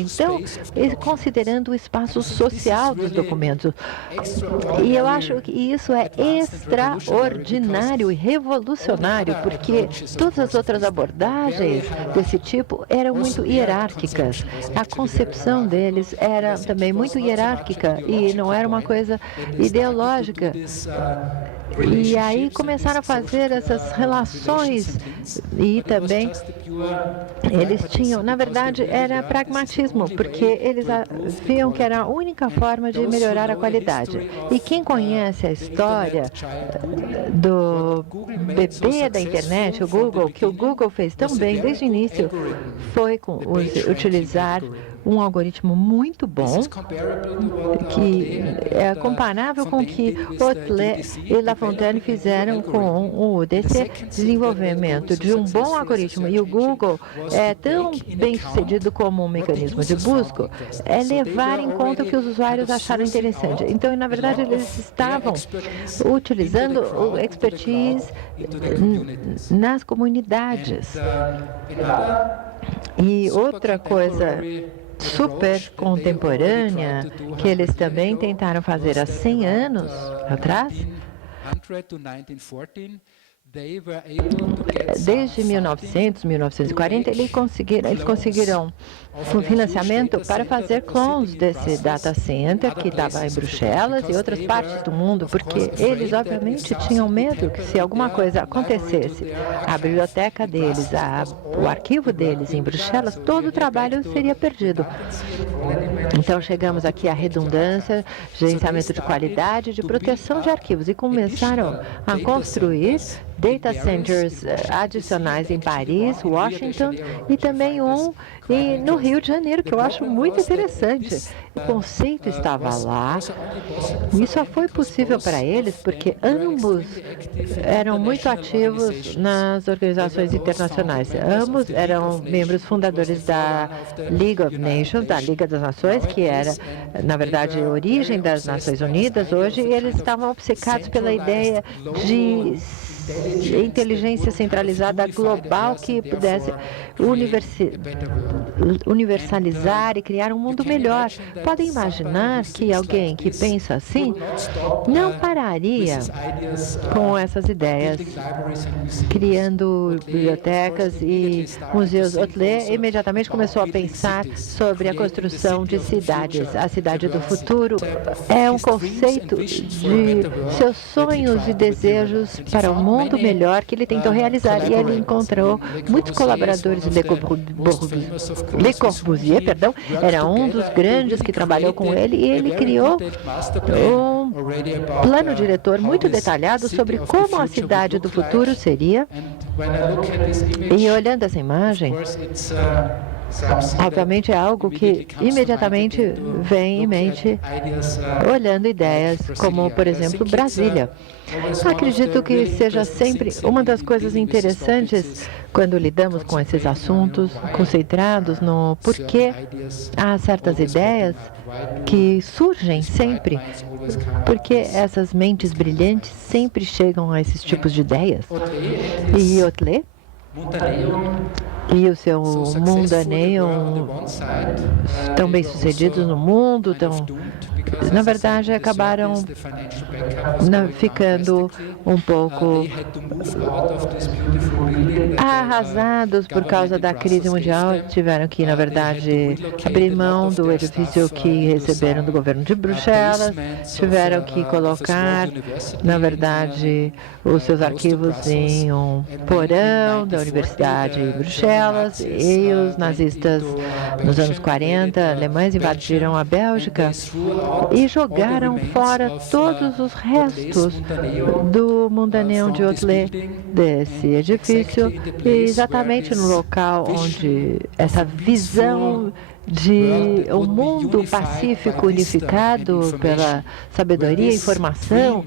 considerando o espaço social dos documentos. E eu acho que isso é extraordinário e revolucionário, porque todas as outras abordagens desse tipo eram muito hierárquicas. A concepção deles era também muito hierárquica e não era uma coisa ideológica. E aí começaram a fazer essas relações e também eles tinham, na verdade, era pragmatismo, porque eles viam que era a única forma de melhorar a qualidade. E quem conhece a história do bebê da internet, o Google, que o Google fez tão bem desde o início, foi utilizar um algoritmo muito bom, que é comparável com o que Otle e Lafontaine fizeram com o UDC, desenvolvimento de um bom algoritmo. E o Google é tão bem sucedido como um mecanismo de busca, é levar em conta o que os usuários acharam interessante. Então, na verdade, eles estavam utilizando o expertise nas comunidades. E outra coisa super contemporânea, que eles também tentaram fazer há 100 anos atrás, desde 1900, 1940, eles conseguiram financiamento para fazer clones desse data center que estava em Bruxelas e outras partes do mundo, porque eles, obviamente, tinham medo que, se alguma coisa acontecesse, a biblioteca deles, o arquivo deles em Bruxelas, todo o trabalho seria perdido. Então, chegamos aqui à redundância, gerenciamento de qualidade, de proteção de arquivos, e começaram a construir data centers adicionais em Paris, Washington e também no Rio de Janeiro, que eu acho muito interessante. O conceito estava lá e só foi possível para eles porque ambos eram muito ativos nas organizações internacionais. Ambos eram membros fundadores da League of Nations, da Liga das Nações, que era, na verdade, a origem das Nações Unidas hoje, e eles estavam obcecados pela ideia de inteligência centralizada global que pudesse universalizar e criar um mundo melhor. Podem imaginar que alguém que pensa assim não pararia com essas ideias, criando bibliotecas e museus. Otle imediatamente começou a pensar sobre a construção de cidades. A cidade do futuro é um conceito de seus sonhos e desejos para o mundo melhor que ele tentou realizar, e ele encontrou muitos colaboradores de Le Corbusier, era um dos grandes que trabalhou com ele, e ele criou um plano diretor muito detalhado sobre como a cidade do futuro seria. E olhando essa imagem, obviamente é algo que imediatamente vem em mente olhando ideias como, por exemplo, Brasília. Acredito que seja sempre uma das coisas interessantes quando lidamos com esses assuntos, concentrados no porquê há certas ideias que surgem sempre, porque essas mentes brilhantes sempre chegam a esses tipos de ideias. E Otle e o seu Mundaneum tão bem sucedidos no mundo, na verdade, acabaram ficando um pouco arrasados por causa da crise mundial. Tiveram que, na verdade, abrir mão do edifício que receberam do governo de Bruxelas, tiveram que colocar, na verdade, os seus arquivos em um porão da Universidade de Bruxelas, e os nazistas, nos anos 40, alemães, invadiram a Bélgica e jogaram fora todos os restos do Mundaneum de Othlet, desse edifício, exatamente no local onde essa visão de um mundo pacífico unificado pela sabedoria e informação,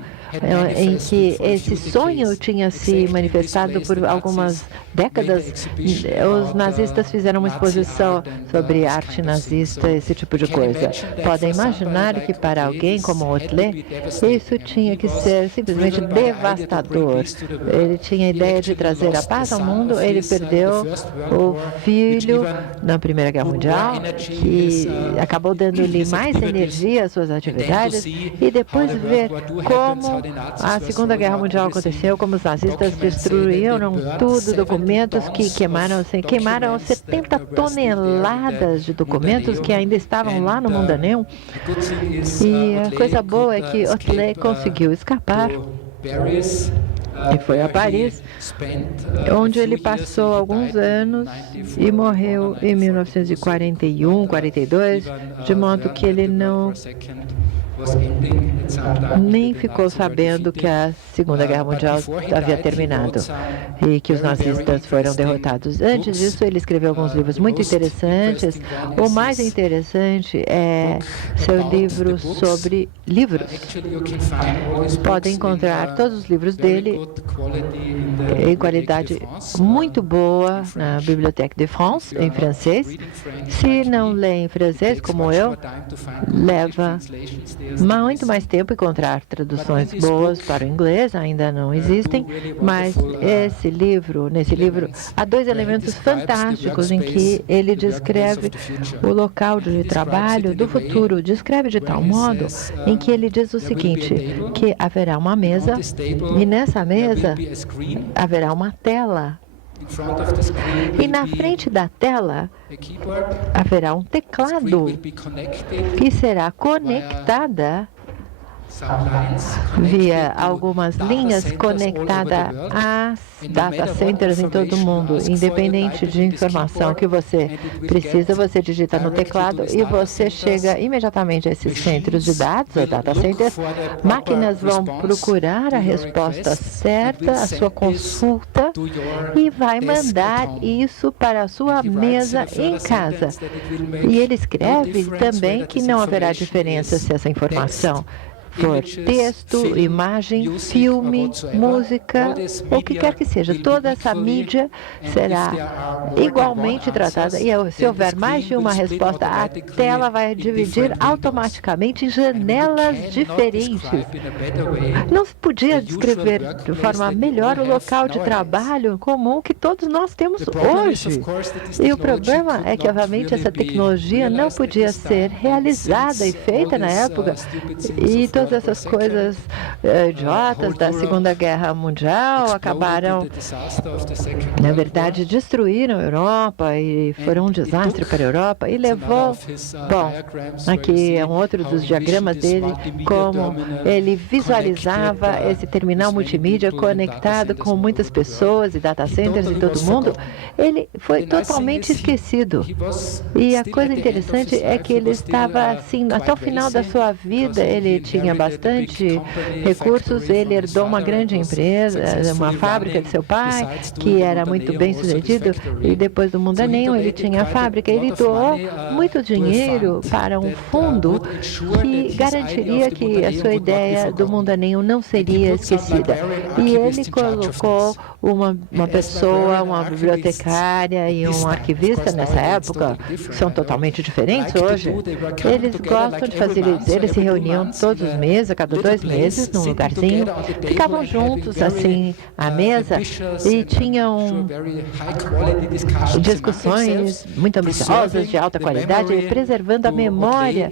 em que esse sonho tinha se manifestado por algumas décadas. Os nazistas fizeram uma exposição sobre arte nazista, esse tipo de coisa. Podem imaginar que para alguém como Othlet, isso tinha que ser simplesmente devastador. Ele tinha a ideia de trazer a paz ao mundo, ele perdeu o filho na Primeira Guerra Mundial, que acabou dando-lhe mais energia às suas atividades, e depois ver como a Segunda Guerra Mundial aconteceu, como os nazistas destruíram tudo, documentos que queimaram 70 toneladas de documentos que ainda estavam lá no Mundaneum. E a coisa boa é que Othlet conseguiu escapar e foi a Paris, onde ele passou alguns anos e morreu em 1941, 42, de modo que ele nem ficou sabendo que a Segunda Guerra Mundial havia terminado e que os nazistas foram derrotados. Antes disso, ele escreveu alguns livros muito interessantes. O mais interessante é seu livro sobre livros. Podem encontrar todos os livros dele em qualidade muito boa na Bibliothèque de France, em francês. Se não lê em francês, como eu, leva muito mais tempo encontrar traduções boas para o inglês, ainda não existem, mas nesse livro, há dois elementos fantásticos em que ele descreve o local de trabalho do futuro, descreve de tal modo em que ele diz o seguinte, que haverá uma mesa e nessa mesa haverá uma tela. E na frente da tela haverá um teclado que será conectada via algumas linhas conectadas às data centers em todo o mundo. Independente de informação que você precisa, você digita no teclado e você chega imediatamente a esses centros de dados, ou data centers. Máquinas vão procurar a resposta certa, a sua consulta, e vai mandar isso para a sua mesa em casa. E ele escreve também que não haverá diferença se essa informação por texto, imagem, filme, música, ou o que quer que seja. Toda essa mídia será igualmente tratada. E se houver mais de uma resposta, a tela vai dividir automaticamente em janelas diferentes. Não se podia descrever de forma melhor o local de trabalho comum que todos nós temos hoje. E o problema é que, obviamente, essa tecnologia não podia ser realizada e feita na época. E todas essas coisas idiotas da Segunda Guerra Mundial acabaram, na verdade, destruíram a Europa e foram um desastre para a Europa e levou, bom, aqui é um outro dos diagramas dele, como ele visualizava esse terminal multimídia conectado com muitas pessoas e data centers em todo o mundo. Ele foi totalmente esquecido. E a coisa interessante é que ele estava assim, até o final da sua vida, ele tinha bastante recursos, ele herdou uma grande empresa, uma fábrica de seu pai, que era muito bem sucedido, e depois do Mundaneum ele tinha a fábrica, ele doou muito dinheiro para um fundo que garantiria que a sua ideia do Mundaneum não seria esquecida. E ele colocou uma pessoa, uma bibliotecária e um arquivista nessa época, que são totalmente diferentes hoje. Eles gostam de fazer, eles se reuniam todos os meses mês, a cada 2 meses, num lugarzinho, ficavam juntos, assim, à mesa, e tinham discussões muito ambiciosas, de alta qualidade, preservando a memória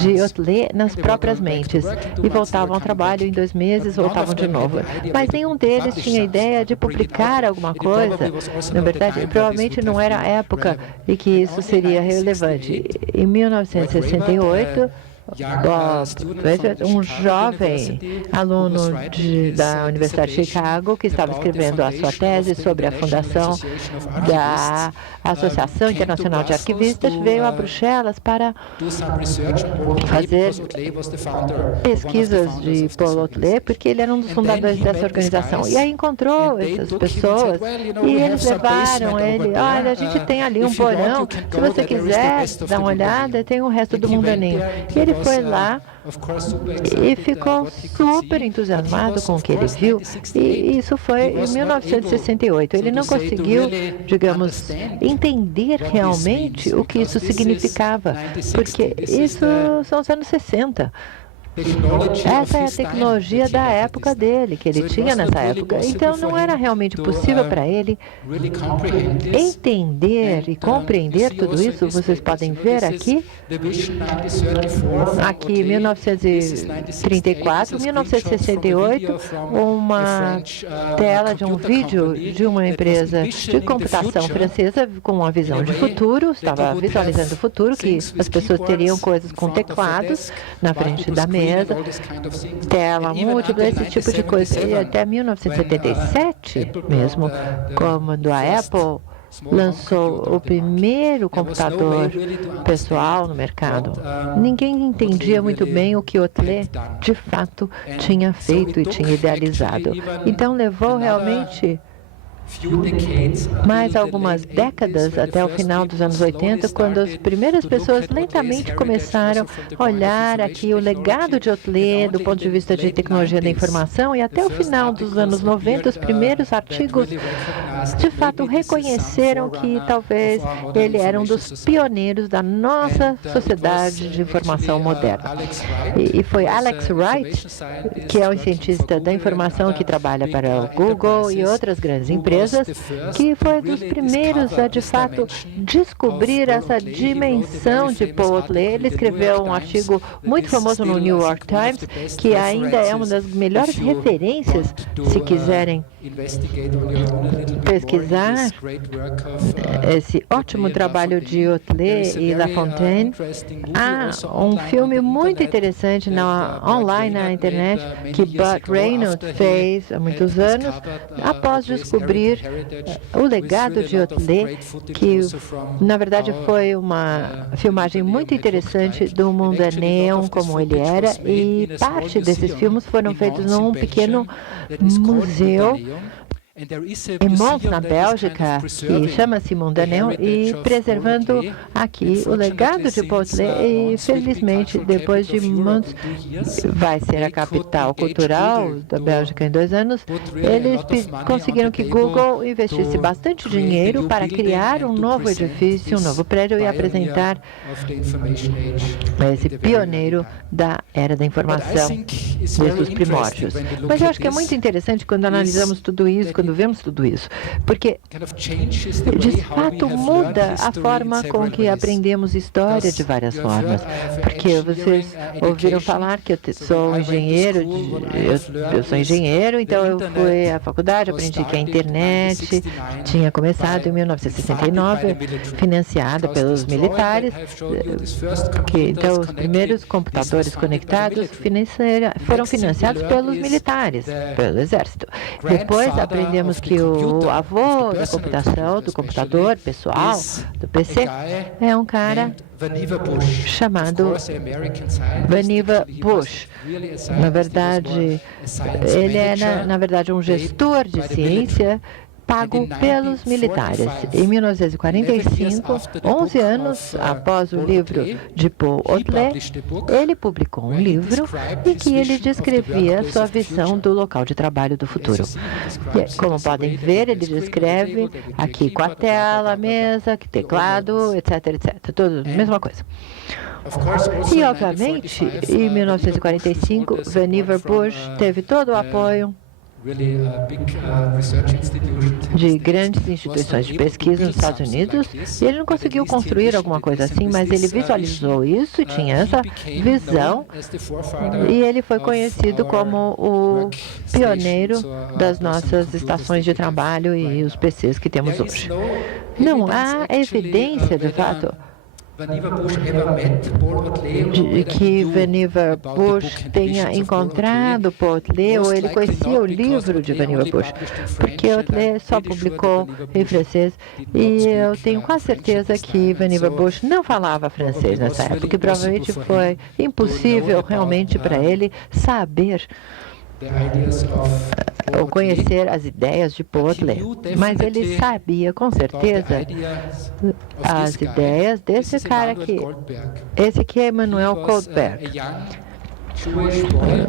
de Othlet nas próprias mentes. E voltavam ao trabalho em 2 meses, voltavam de novo. Mas nenhum deles tinha ideia de publicar alguma coisa. Na verdade, provavelmente não era a época em que isso seria relevante. Em 1968, Bob Wedgett, um jovem aluno da Universidade de Chicago, que estava escrevendo a sua tese sobre a fundação da Associação Internacional de Arquivistas, veio a Bruxelas para fazer pesquisas de Paul Othlet, porque ele era um dos fundadores dessa organização. E aí encontrou essas pessoas e eles levaram ele, olha, a gente tem ali um porão, se você quiser dar uma olhada, tem o resto do mundaninho. E ele foi lá e ficou super entusiasmado com o que ele viu, e isso foi em 1968. Ele não conseguiu, digamos, entender realmente o que isso significava, porque isso são os anos 60. Essa é a tecnologia da época dele, que ele tinha nessa época. Então, não era realmente possível para ele entender e compreender tudo isso. Vocês podem ver aqui, 1934, 1968, uma tela de um vídeo de uma empresa de computação francesa com uma visão de futuro, estava visualizando o futuro, que as pessoas teriam coisas com teclados na frente da mesa, tela múltipla, esse tipo de coisa. E até 1977, mesmo, quando a Apple lançou o primeiro computador pessoal no mercado, ninguém entendia muito bem o que Othlet, de fato, tinha feito e tinha idealizado. Então, levou realmente mais algumas décadas até o final dos anos 80, quando as primeiras pessoas lentamente começaram a olhar aqui o legado de Othlet do ponto de vista de tecnologia da informação, e até o final dos anos 90, os primeiros artigos de fato reconheceram que talvez ele era um dos pioneiros da nossa sociedade de informação moderna. E foi Alex Wright, que é um cientista da informação que trabalha para o Google e outras grandes empresas, que foi dos primeiros a, de fato, descobrir essa dimensão de Paul Othlet. Ele escreveu um artigo muito famoso no New York Times, que ainda é uma das melhores referências, se quiserem pesquisar esse ótimo trabalho de Othlet e Lafontaine. Há um filme muito interessante online na internet que Burt Reynolds fez há muitos anos, após descobrir o legado de Othlet, que na verdade foi uma filmagem muito interessante do mundaneon como ele era, e parte desses filmes foram feitos num pequeno museu em Mons, na Bélgica, que chama-se Mundaneon, e preservando aqui o legado de Paul Othlet. E felizmente, depois de Mons, vai ser a capital cultural da Bélgica em 2 anos, eles conseguiram que Google investisse bastante dinheiro para criar um novo edifício, um novo prédio, e apresentar esse pioneiro da era da informação, desde os primórdios. Mas eu acho que é muito interessante quando analisamos tudo isso, quando vemos tudo isso, porque de fato muda a forma com que aprendemos história de várias formas. Porque vocês ouviram falar que eu sou engenheiro, eu sou engenheiro, então eu fui à faculdade, aprendi que a internet tinha começado em 1969, financiada pelos militares, então os primeiros computadores conectados foram financiados pelos militares, pelo exército. Depois aprendemos que o avô da computação, do computador pessoal, do PC, é um cara chamado Vannevar Bush. Na verdade, ele era, na verdade, um gestor de ciência pago pelos militares. Em 1945, 11 anos após o livro de Paul Otlet, ele publicou um livro em que ele descrevia sua visão do local de trabalho do futuro. E, como podem ver, ele descreve aqui com a tela, a mesa, teclado, etc, etc. Tudo a mesma coisa. E, obviamente, em 1945, Vannevar Bush teve todo o apoio de grandes instituições de pesquisa nos Estados Unidos, e ele não conseguiu construir alguma coisa assim, mas ele visualizou isso, tinha essa visão, e ele foi conhecido como o pioneiro das nossas estações de trabalho e os PCs que temos hoje. Não há evidência, de fato, de que Vannevar Bush tenha encontrado Paul Otlet, ou ele conhecia o livro de Vannevar Bush, porque Otlet só publicou em francês, e eu tenho quase certeza que Vannevar Bush não falava francês nessa época, e provavelmente foi impossível realmente para ele saber ou conhecer as ideias de Paul Otlet, mas ele sabia com certeza as ideias desse cara aqui. Esse aqui é Emanuel Goldberg,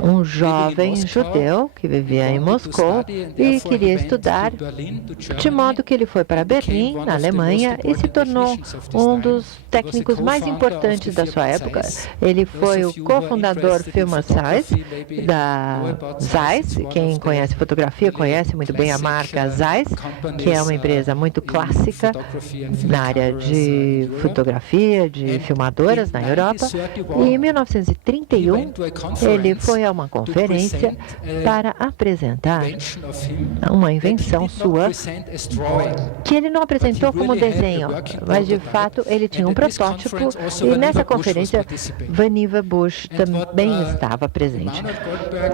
um jovem judeu que vivia em Moscou e queria estudar, de modo que ele foi para Berlim, na Alemanha, e se tornou um dos técnicos mais importantes da sua época. Ele foi o cofundador Firma Zeiss, da Zeiss. Quem conhece fotografia conhece muito bem a marca Zeiss, que é uma empresa muito clássica na área de fotografia, de filmadoras na Europa. E em 1931, ele foi a uma conferência para apresentar uma invenção sua, que ele não apresentou como desenho, mas de fato ele tinha um protótipo, e nessa conferência Vannevar Bush também estava presente.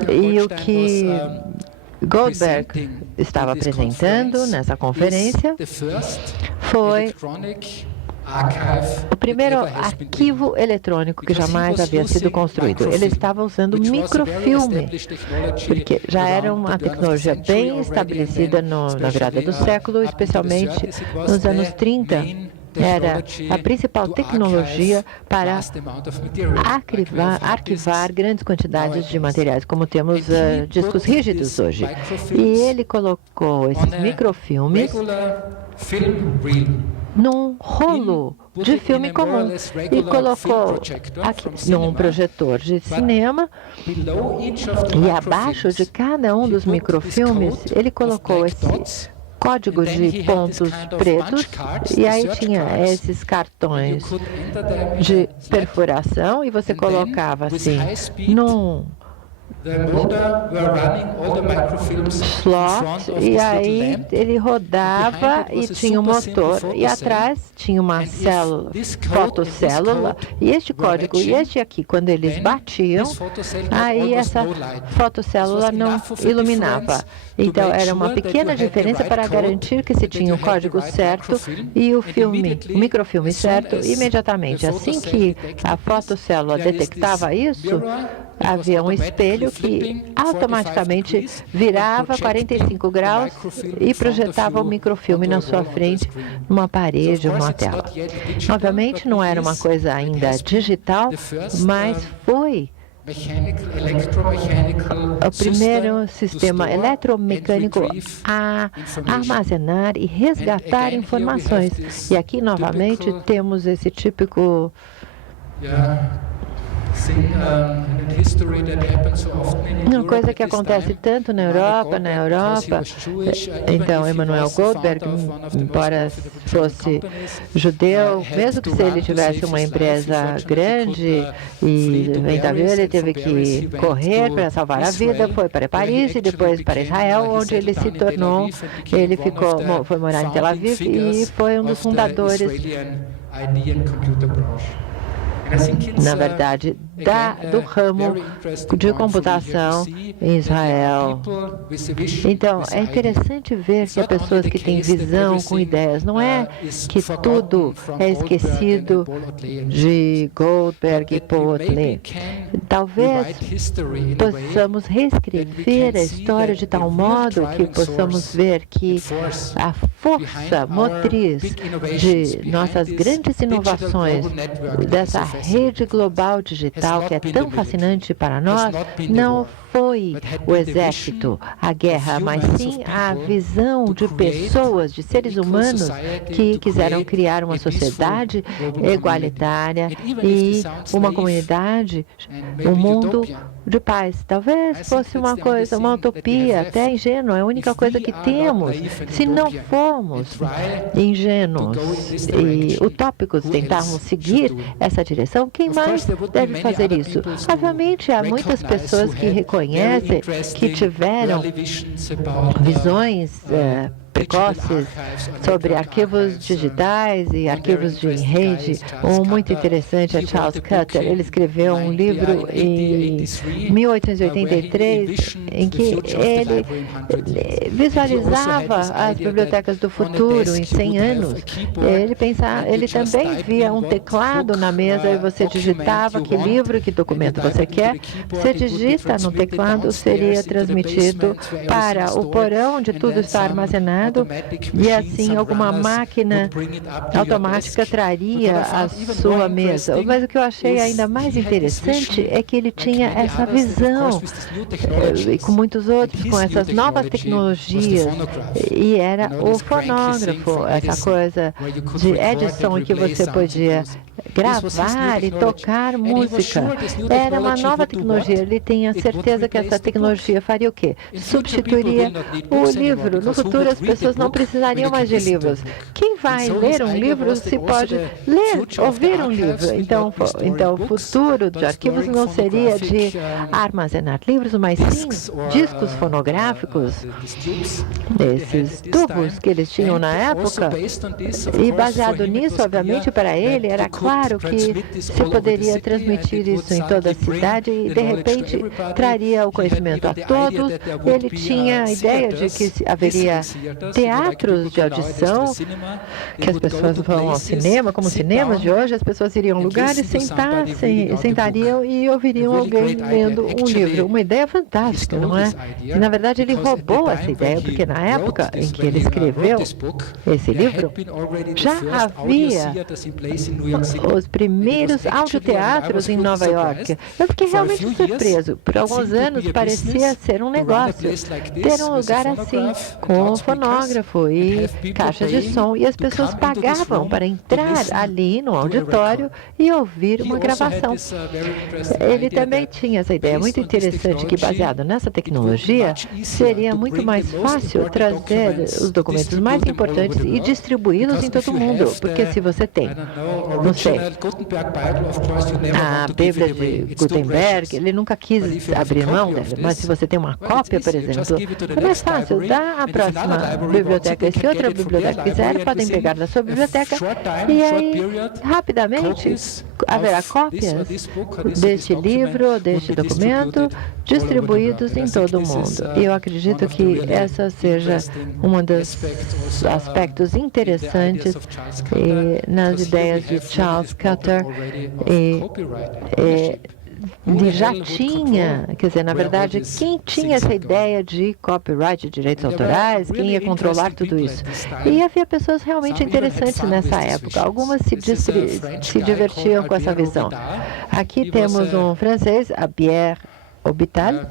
E o que Goldberg estava apresentando nessa conferência foi o primeiro arquivo eletrônico que jamais havia sido construído. Ele estava usando microfilme, porque já era uma tecnologia bem estabelecida na virada do século, especialmente nos anos 30. Era a principal tecnologia para arquivar grandes quantidades de materiais, como temos discos rígidos hoje. E ele colocou esses microfilmes num rolo de filme comum e colocou aqui num projetor de cinema, e abaixo de cada um dos microfilmes ele colocou esse código de pontos pretos, e aí tinha esses cartões de perfuração, e você colocava assim num slot, e aí ele rodava e tinha um motor, e atrás tinha uma fotocélula, e este código e este aqui, quando eles batiam, aí essa fotocélula não iluminava. Então era uma pequena diferença para garantir que se tinha o código certo e o microfilme certo imediatamente. Assim que a fotocélula detectava isso, havia um espelho que automaticamente virava 45 graus e projetava o microfilme na sua frente, numa parede ou numa tela. Obviamente não era uma coisa ainda digital, mas foi o primeiro sistema eletromecânico a armazenar e resgatar informações. E aqui, novamente, temos esse típico uma coisa que acontece tanto na Europa, então Emanuel Goldberg, embora fosse judeu, mesmo que se ele tivesse uma empresa grande e ele teve que correr para salvar a vida, foi para Paris e depois para Israel, onde ele se tornou, foi morar em Tel Aviv e foi um dos fundadores, na verdade, do ramo de computação em Israel. Então, é interessante ver que há pessoas que têm visão com ideias. Não é que tudo é esquecido de Goldberg e Paul Otlet. Talvez possamos reescrever a história de tal modo que possamos ver que a força motriz de nossas grandes inovações, dessa rede global digital que é tão fascinante para nós, não foi o exército, a guerra, mas sim a visão de pessoas, de seres humanos que quiseram criar uma sociedade igualitária e uma comunidade, um mundo de paz. Talvez fosse uma coisa, uma utopia, até ingênua, é a única coisa que temos. Se não formos ingênuos e utópicos, tentarmos seguir essa direção, quem mais deve fazer isso? Obviamente, há muitas pessoas que reconhecem, que tiveram visões precoces sobre arquivos digitais e arquivos de rede. Um muito interessante é Charles Cutter. Ele escreveu um livro em 1883 em que ele visualizava as bibliotecas do futuro em 100 anos. Ele também via um teclado na mesa e você digitava que livro, que documento você quer. Você digita no teclado, seria transmitido para o porão onde tudo está armazenado. E assim alguma máquina automática traria a sua mesa. Mas o que eu achei ainda mais interessante é que ele tinha essa visão, e com muitos outros, com essas novas tecnologias, e era o fonógrafo, essa coisa de Edison em que você podia gravar e tocar música. Era uma nova tecnologia. Ele tinha certeza que essa tecnologia faria o quê? Substituiria o livro. No futuro, as pessoas não precisariam mais de livros. Quem vai ler um livro se pode ler, ouvir um livro. Então o futuro de arquivos não seria de armazenar livros, mas sim discos fonográficos, esses tubos que eles tinham na época. E baseado nisso, obviamente, para ele, era claro que se poderia transmitir isso em toda a cidade e, de repente, traria o conhecimento a todos. Ele tinha a ideia de que haveria teatros de audição, que as pessoas vão ao cinema, como cinemas de hoje, as pessoas iriam a um lugar e sentariam e ouviriam alguém lendo um livro. Uma ideia fantástica, não é? E, na verdade, ele roubou essa ideia, porque na época em que ele escreveu esse livro, já havia os primeiros audioteatros em Nova York. Eu fiquei realmente surpreso. Por alguns anos parecia ser um negócio, ter um lugar assim, com fonógrafo e caixas de som, e as pessoas pagavam para entrar ali no auditório e ouvir uma gravação. Ele também tinha essa ideia muito interessante que, baseado nessa tecnologia, seria muito mais fácil trazer os documentos mais importantes e distribuí-los em todo o mundo, porque se você tem, não sei, a Bíblia de Gutenberg, ele nunca quis abrir mão dela, mas se você tem uma cópia, por exemplo, é mais fácil, dá a próxima biblioteca, e se outra biblioteca quiser, podem pegar da sua biblioteca, e aí, rapidamente, haverá cópias deste livro, deste documento, distribuídos em todo o mundo. E eu acredito que essa seja um dos aspectos interessantes nas ideias de Charles Cutter. Ele já tinha, quer dizer, na verdade, quem tinha essa ideia de copyright, de direitos autorais, quem ia controlar tudo isso? E havia pessoas realmente interessantes nessa época. Algumas se divertiam com essa visão. Aqui temos um francês, Pierre Obital.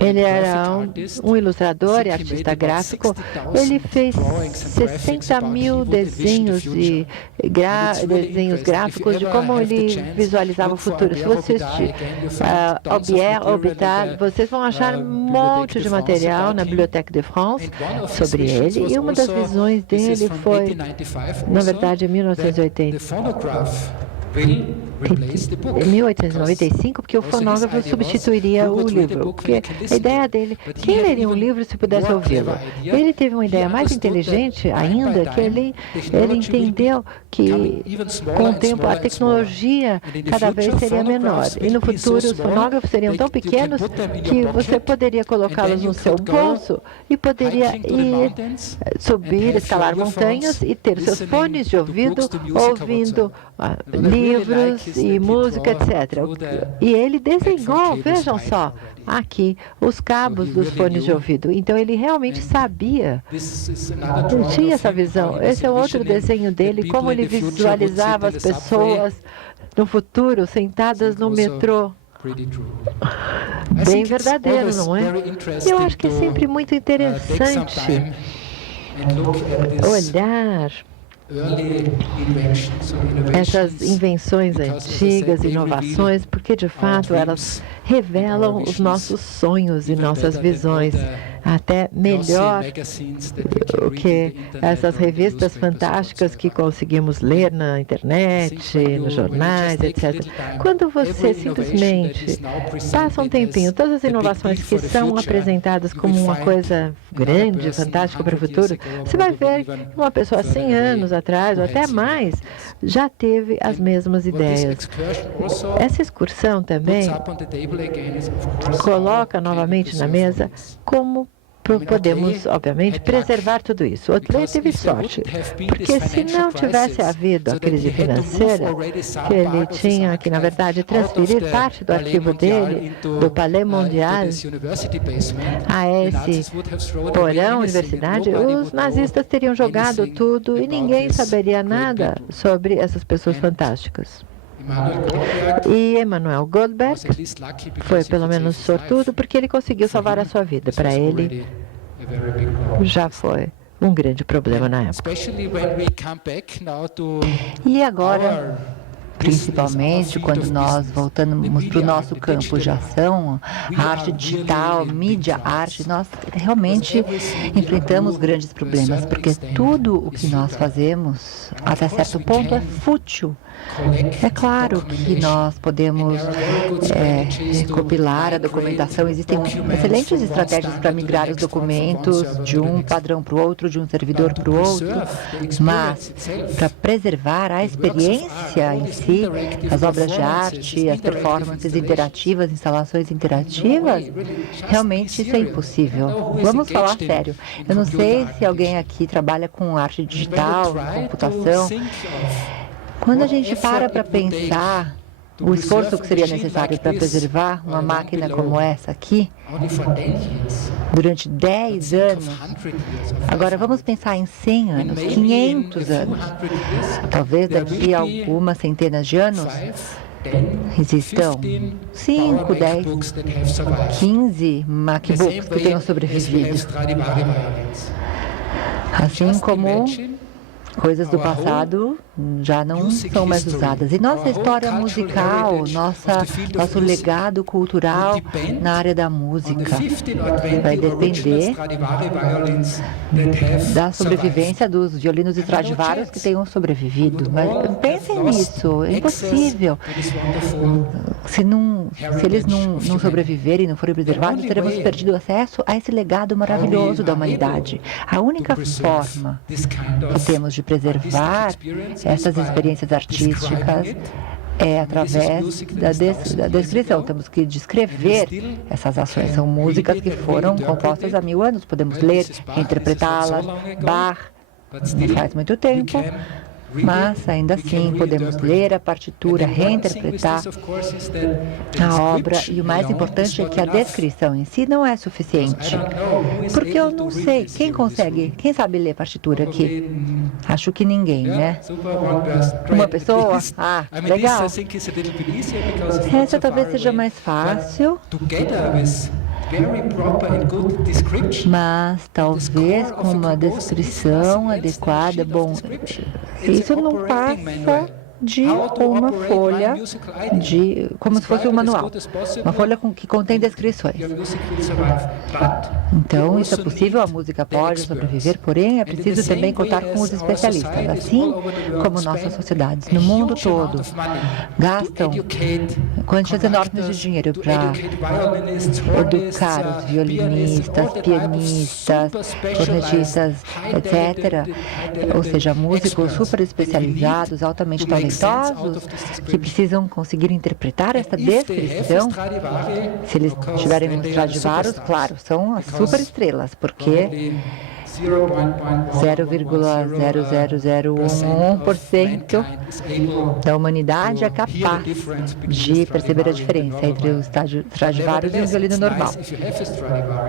Ele era um ilustrador e artista gráfico. Ele fez 60 mil desenhos gráficos de como ele visualizava o futuro. Se você assistir Pierre Obital, vocês vão achar um monte de material na Bibliothèque de France sobre ele. E uma das visões dele foi, na verdade, em 1980. em 1895, porque o fonógrafo substituiria o livro. Porque a ideia dele, quem leria um livro se pudesse ouvi-lo? Ele teve uma ideia mais inteligente ainda, que ele entendeu que com o tempo a tecnologia cada vez seria menor. E no futuro os fonógrafos seriam tão pequenos que você poderia colocá-los no seu bolso e poderia ir subir, escalar montanhas e ter seus fones de ouvido ouvindo livros e música, etc. E ele desenhou, vejam só, aqui, os cabos dos fones de ouvido. Então, ele realmente sabia, ele tinha essa visão. Esse é outro desenho dele, como ele visualizava as pessoas no futuro, sentadas no metrô. Bem verdadeiro, não é? Eu acho que é sempre muito interessante olhar essas invenções antigas, inovações, porque de fato elas revelam os nossos sonhos e nossas visões até melhor do que essas revistas fantásticas que conseguimos ler na internet, nos jornais, etc. Quando você simplesmente passa um tempinho, todas as inovações que são apresentadas como uma coisa grande, fantástica para o futuro, você vai ver que uma pessoa 100 anos atrás, ou até mais, já teve as mesmas ideias. Essa excursão também coloca novamente na mesa como podemos, obviamente, preservar tudo isso. Otley teve sorte, porque se não tivesse havido a crise financeira, que ele tinha que, na verdade, transferir parte do arquivo dele, do Palais Mondial, a esse porão universidade, os nazistas teriam jogado tudo e ninguém saberia nada sobre essas pessoas fantásticas. E Emanuel Goldberg foi pelo menos sortudo porque ele conseguiu salvar a sua vida. Para ele, já foi um grande problema na época. E agora, principalmente quando nós voltamos para o nosso campo de ação, a arte digital, mídia, arte, nós realmente enfrentamos grandes problemas, porque tudo o que nós fazemos, até certo ponto, é fútil. É claro que nós podemos recopilar a documentação. Existem excelentes estratégias para migrar os documentos de um padrão para o outro, de um servidor para o outro, mas para preservar a experiência em si, as obras de arte, as performances interativas, instalações interativas, realmente isso é impossível. Vamos falar sério. Eu não sei se alguém aqui trabalha com arte digital, computação. Quando a gente para pensar o esforço que seria necessário para preservar uma máquina como essa aqui, durante 10 anos, agora vamos pensar em 100 anos, 500 anos, talvez daqui a algumas centenas de anos, existam 5, 10, 15 MacBooks que tenham sobrevivido. Assim como coisas do passado já não são mais usadas. E nossa história musical, nosso legado cultural na área da música vai depender da sobrevivência dos violinos Stradivarius que tenham sobrevivido. Mas pensem nisso, é impossível. Se eles não sobreviverem, não forem preservados, teremos perdido acesso a esse legado maravilhoso da humanidade. A única forma que temos de preservar essas experiências artísticas é através da descrição. Temos que descrever essas ações. São músicas que foram compostas há 1000 anos. Podemos ler, interpretá-las. Bach, não faz muito tempo, mas ainda assim podemos ler a partitura, reinterpretar a obra, e o mais importante é que a descrição em si não é suficiente, porque eu não sei, quem sabe ler partitura aqui? Acho que ninguém, né? Uma pessoa? Ah, legal. Essa talvez seja mais fácil, mas talvez com uma descrição adequada. Bom, isso não passa de uma folha, como se fosse um manual, uma folha que contém descrições. Então, isso é possível, a música pode sobreviver, porém é preciso também contar com os especialistas, assim como nossas sociedades no mundo todo gastam quantias enormes de dinheiro para educar os violinistas, pianistas, cornetistas, etc. Ou seja, músicos super especializados, altamente talentosos, que precisam conseguir interpretar esta descrição. Se eles tiverem um Stradivarius, claro, são as super estrelas, porque 0,00011% da humanidade é capaz de perceber a diferença entre os Stradivarius e um violino normal.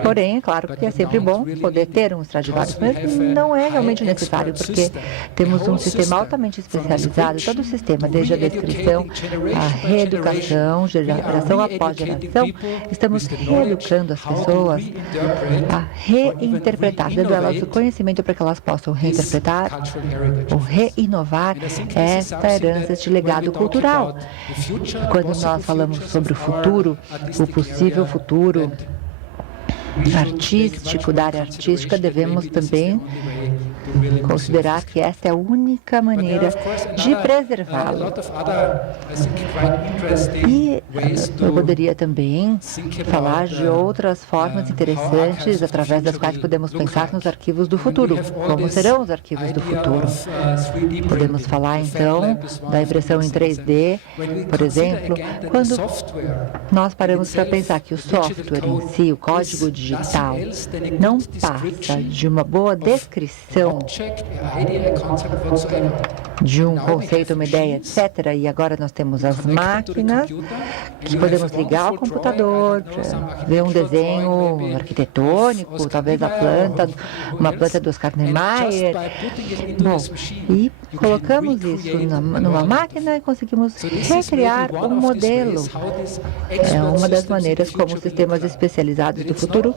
Porém, é claro que é sempre bom poder ter um Stradivarius, mas não é realmente necessário, porque temos um sistema altamente especializado, todo o sistema, desde a descrição, a reeducação, geração após geração, estamos reeducando as pessoas a reinterpretar, dando elas o conhecimento para que elas possam reinterpretar ou reinovar esta herança, este legado cultural. Quando nós falamos sobre o futuro, o possível futuro artístico, da área artística, devemos também considerar que esta é a única maneira de preservá-lo. E eu poderia também falar de outras formas interessantes através das quais podemos pensar nos arquivos do futuro. Como serão os arquivos do futuro? Podemos falar, então, da impressão em 3D, por exemplo, quando nós paramos para pensar que o software em si, o código digital, não passa de uma boa descrição de um conceito, uma ideia, etc. E agora nós temos as máquinas que podemos ligar ao computador para ver um desenho arquitetônico, talvez a planta, uma planta do Oscar Niemeyer. Bom, e colocamos isso numa máquina e conseguimos recriar um modelo. É uma das maneiras como os sistemas especializados do futuro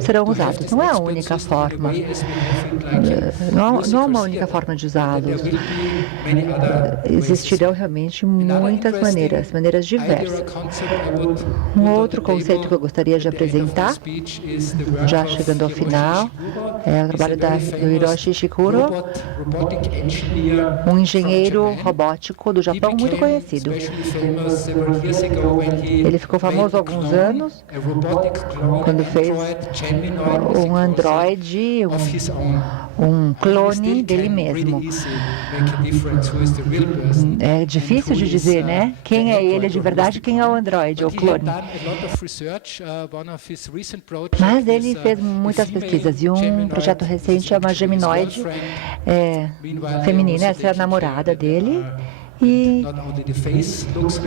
serão usados. Não é a única forma. Não há uma única forma de usá-los. Existirão realmente muitas maneiras diversas. Um outro conceito que eu gostaria de apresentar, já chegando ao final, é o trabalho do Hiroshi Shikuro, um engenheiro robótico do Japão muito conhecido. Ele ficou famoso há alguns anos quando fez um androide, um clone dele mesmo. É difícil de dizer, né? Quem é ele de verdade, quem é o androide, ou clone. Mas ele fez muitas pesquisas e um projeto recente é uma geminoide feminina, essa é a namorada dele. E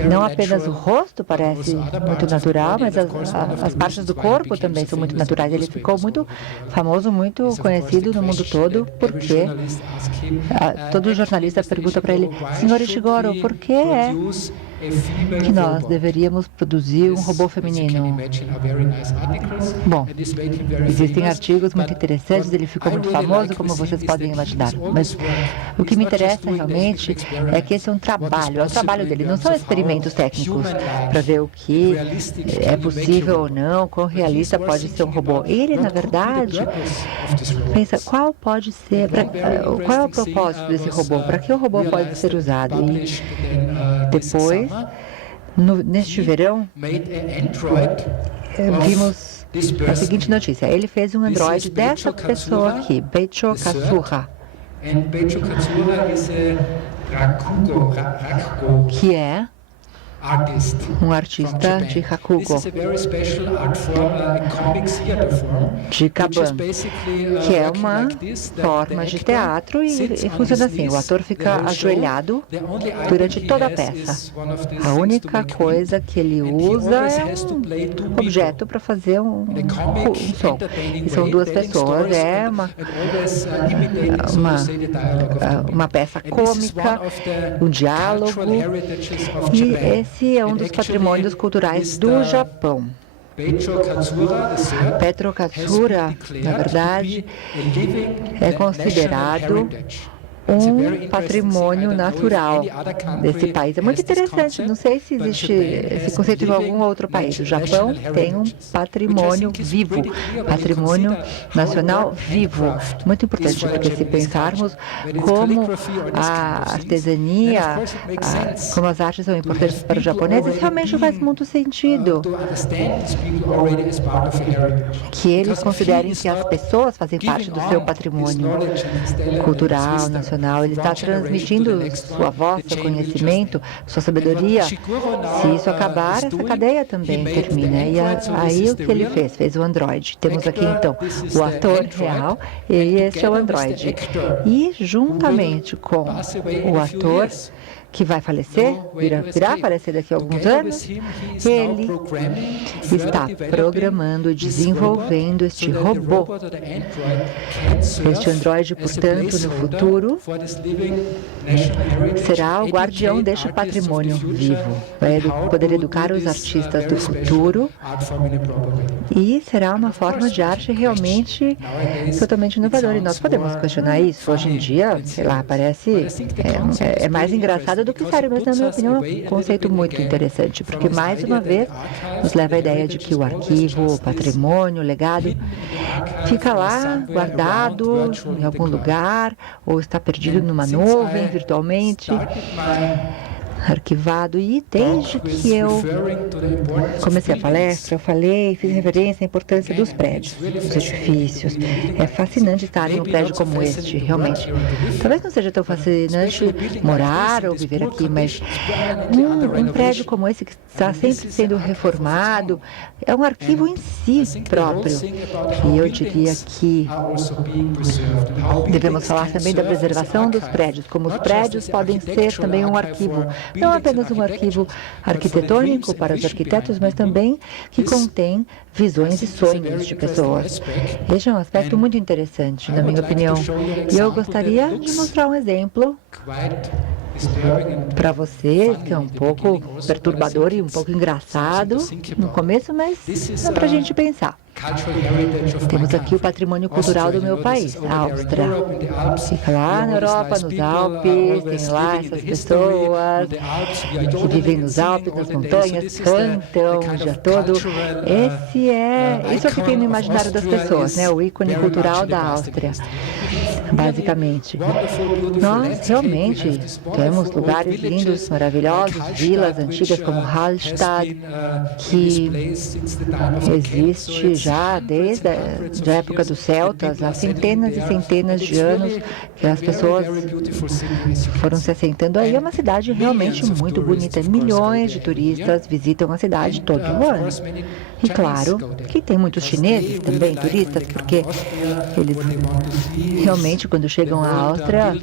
não apenas o rosto parece muito natural, mas as partes do corpo também são muito naturais. Ele ficou muito famoso, muito conhecido no mundo todo, porque todo jornalista pergunta para ele: Senhor Ishiguro, por que é que nós deveríamos produzir um robô feminino? Bom, existem artigos muito interessantes, ele ficou muito famoso, como vocês podem imaginar. Mas o que me interessa realmente é que esse é um trabalho, é o trabalho dele, não são experimentos técnicos para ver o que é possível ou não, quão realista pode ser um robô. Ele, na verdade, pensa qual pode ser, qual é o propósito desse robô, para que o robô pode ser usado. E depois, neste verão, vimos a seguinte notícia. Ele fez um androide dessa pessoa aqui, Beicho Katsuha, que é um artista de Rakugo, de Kaban, que é uma forma de teatro e funciona assim. O ator fica ajoelhado durante toda a peça. A única coisa que ele usa é um objeto para fazer um som. E são duas pessoas. É uma peça cômica, um diálogo. E esse é um dos patrimônios culturais do Japão. Petro Katsura, na verdade, é considerado um patrimônio natural desse país. É muito interessante, não sei se existe esse conceito em algum outro país. O Japão tem um patrimônio vivo, patrimônio nacional vivo. Muito importante, porque se pensarmos como a artesania, como as artes são importantes para os japoneses, realmente faz muito sentido que eles considerem que as pessoas fazem parte do seu patrimônio cultural, nacional. Ele está transmitindo sua voz, seu conhecimento, sua sabedoria. Se isso acabar, essa cadeia também termina. E aí o que ele fez? Fez o androide. Temos aqui, então, o ator real e este é o androide. E, juntamente com o ator que vai falecer, virá falecer daqui a alguns anos, ele está programando, desenvolvendo este robô. Este androide, portanto, no futuro, será o guardião deste patrimônio vivo. Vai poder educar os artistas do futuro e será uma forma de arte realmente totalmente inovadora. E nós podemos questionar isso. Hoje em dia, sei lá, parece é mais engraçado do que sério, mas na minha opinião é um conceito muito interessante, porque mais uma vez nos leva à ideia de que o arquivo, o patrimônio, o legado fica lá guardado em algum lugar ou está perdido numa nuvem virtualmente, arquivado. E desde que eu comecei a palestra, eu falei, fiz referência à importância dos prédios, dos edifícios. É fascinante estar em um prédio como este, realmente. Talvez não seja tão fascinante morar ou viver aqui, mas um prédio como esse que está sempre sendo reformado é um arquivo em si próprio. E eu diria que devemos falar também da preservação dos prédios, como os prédios podem ser também um arquivo. Não apenas um arquivo arquitetônico para os arquitetos, mas também que contém visões e sonhos de pessoas. Este é um aspecto muito interessante, na minha opinião. E eu gostaria de mostrar um exemplo para vocês, que é um pouco perturbador e um pouco engraçado no começo, mas é para a gente pensar. Temos aqui o patrimônio cultural do meu país, a Áustria. Fica lá na Europa, nos Alpes, tem lá essas pessoas que vivem nos Alpes, nas montanhas, cantam o dia todo. Isso é o que tem no imaginário das pessoas, né? O ícone cultural da Áustria, basicamente. Nós realmente temos lugares lindos, maravilhosos, vilas antigas como Hallstatt, que existe já desde a época dos celtas, há centenas e centenas de anos que as pessoas foram se assentando aí. É uma cidade realmente muito bonita. Milhões de turistas visitam a cidade todo ano. E claro que tem muitos chineses também, turistas, porque eles realmente, quando chegam à Áustria,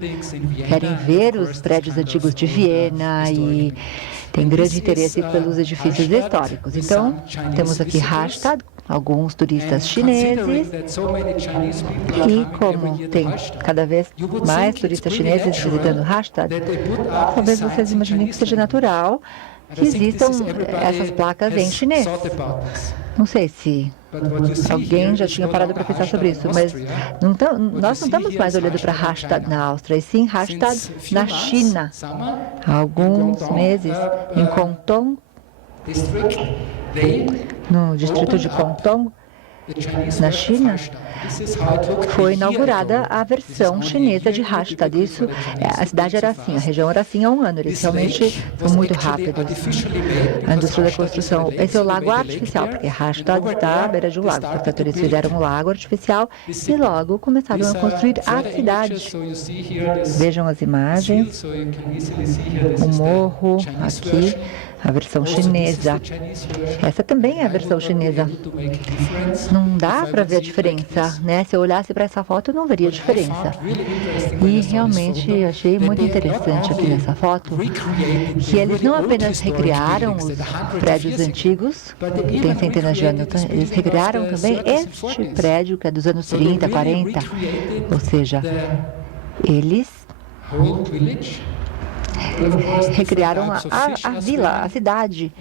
querem ver os prédios antigos de Viena e tem grande interesse pelos edifícios históricos. Então, temos aqui Hallstatt, alguns turistas chineses, e como tem cada vez mais turistas chineses visitando Hallstatt, talvez vocês imaginem que seja natural que existam essas placas em chinês. Não sei se alguém já tinha parado para pensar sobre isso, mas nós não estamos mais olhando para Hallstatt na Áustria, e sim Hallstatt na China. Há alguns meses, em Guangdong, no distrito de Guangdong, na China, foi inaugurada a versão chinesa de Hallstatt. A cidade era assim, a região era assim há um ano. Eles realmente são muito rápidos. A indústria da construção. Esse é o lago artificial, porque Hallstatt está à beira de um lago. Portanto, eles fizeram um lago artificial e logo começaram a construir a cidade. Vejam as imagens. O morro aqui. A versão chinesa. Essa também é a versão chinesa. Não dá para ver a diferença, né? Se eu olhasse para essa foto, eu não veria a diferença. E realmente achei muito interessante aqui nessa foto que eles não apenas recriaram os prédios antigos, que tem centenas de anos, eles recriaram também este prédio que é dos anos 30, 40. Ou seja, eles recriaram a vila, a cidade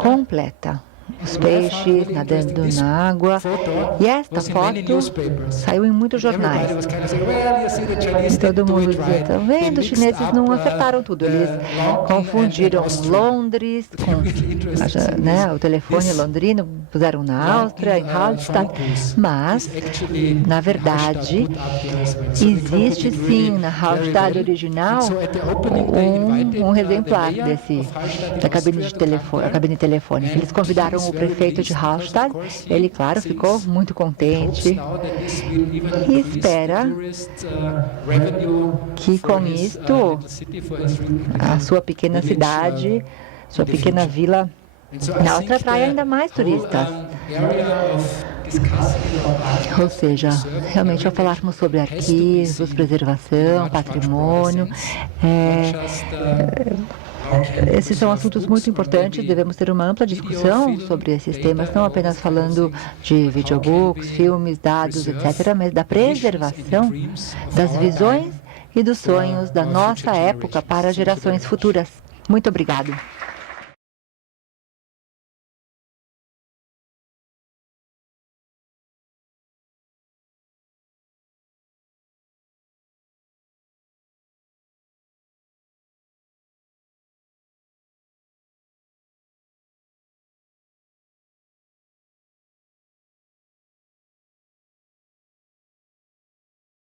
completa. os peixes nadando na água. E esta foto saiu em muitos jornais. E todo mundo dizia, está vendo, os chineses não acertaram tudo. Eles confundiram Londres com o telefone londrino, puseram na Áustria, em Hallstatt. Mas, na verdade, existe sim na Hallstatt original um exemplar da cabine telefônica. Eles convidaram o prefeito de Hallstatt. Ele, claro, ficou muito contente e espera que com isto a sua pequena cidade, sua pequena vila na Áustria atraia ainda mais turistas. Ou seja, realmente ao falarmos sobre arquivos, preservação, patrimônio, esses são assuntos muito importantes, devemos ter uma ampla discussão sobre esses temas, não apenas falando de videobooks, filmes, dados, etc., mas da preservação das visões e dos sonhos da nossa época para gerações futuras. Muito obrigado.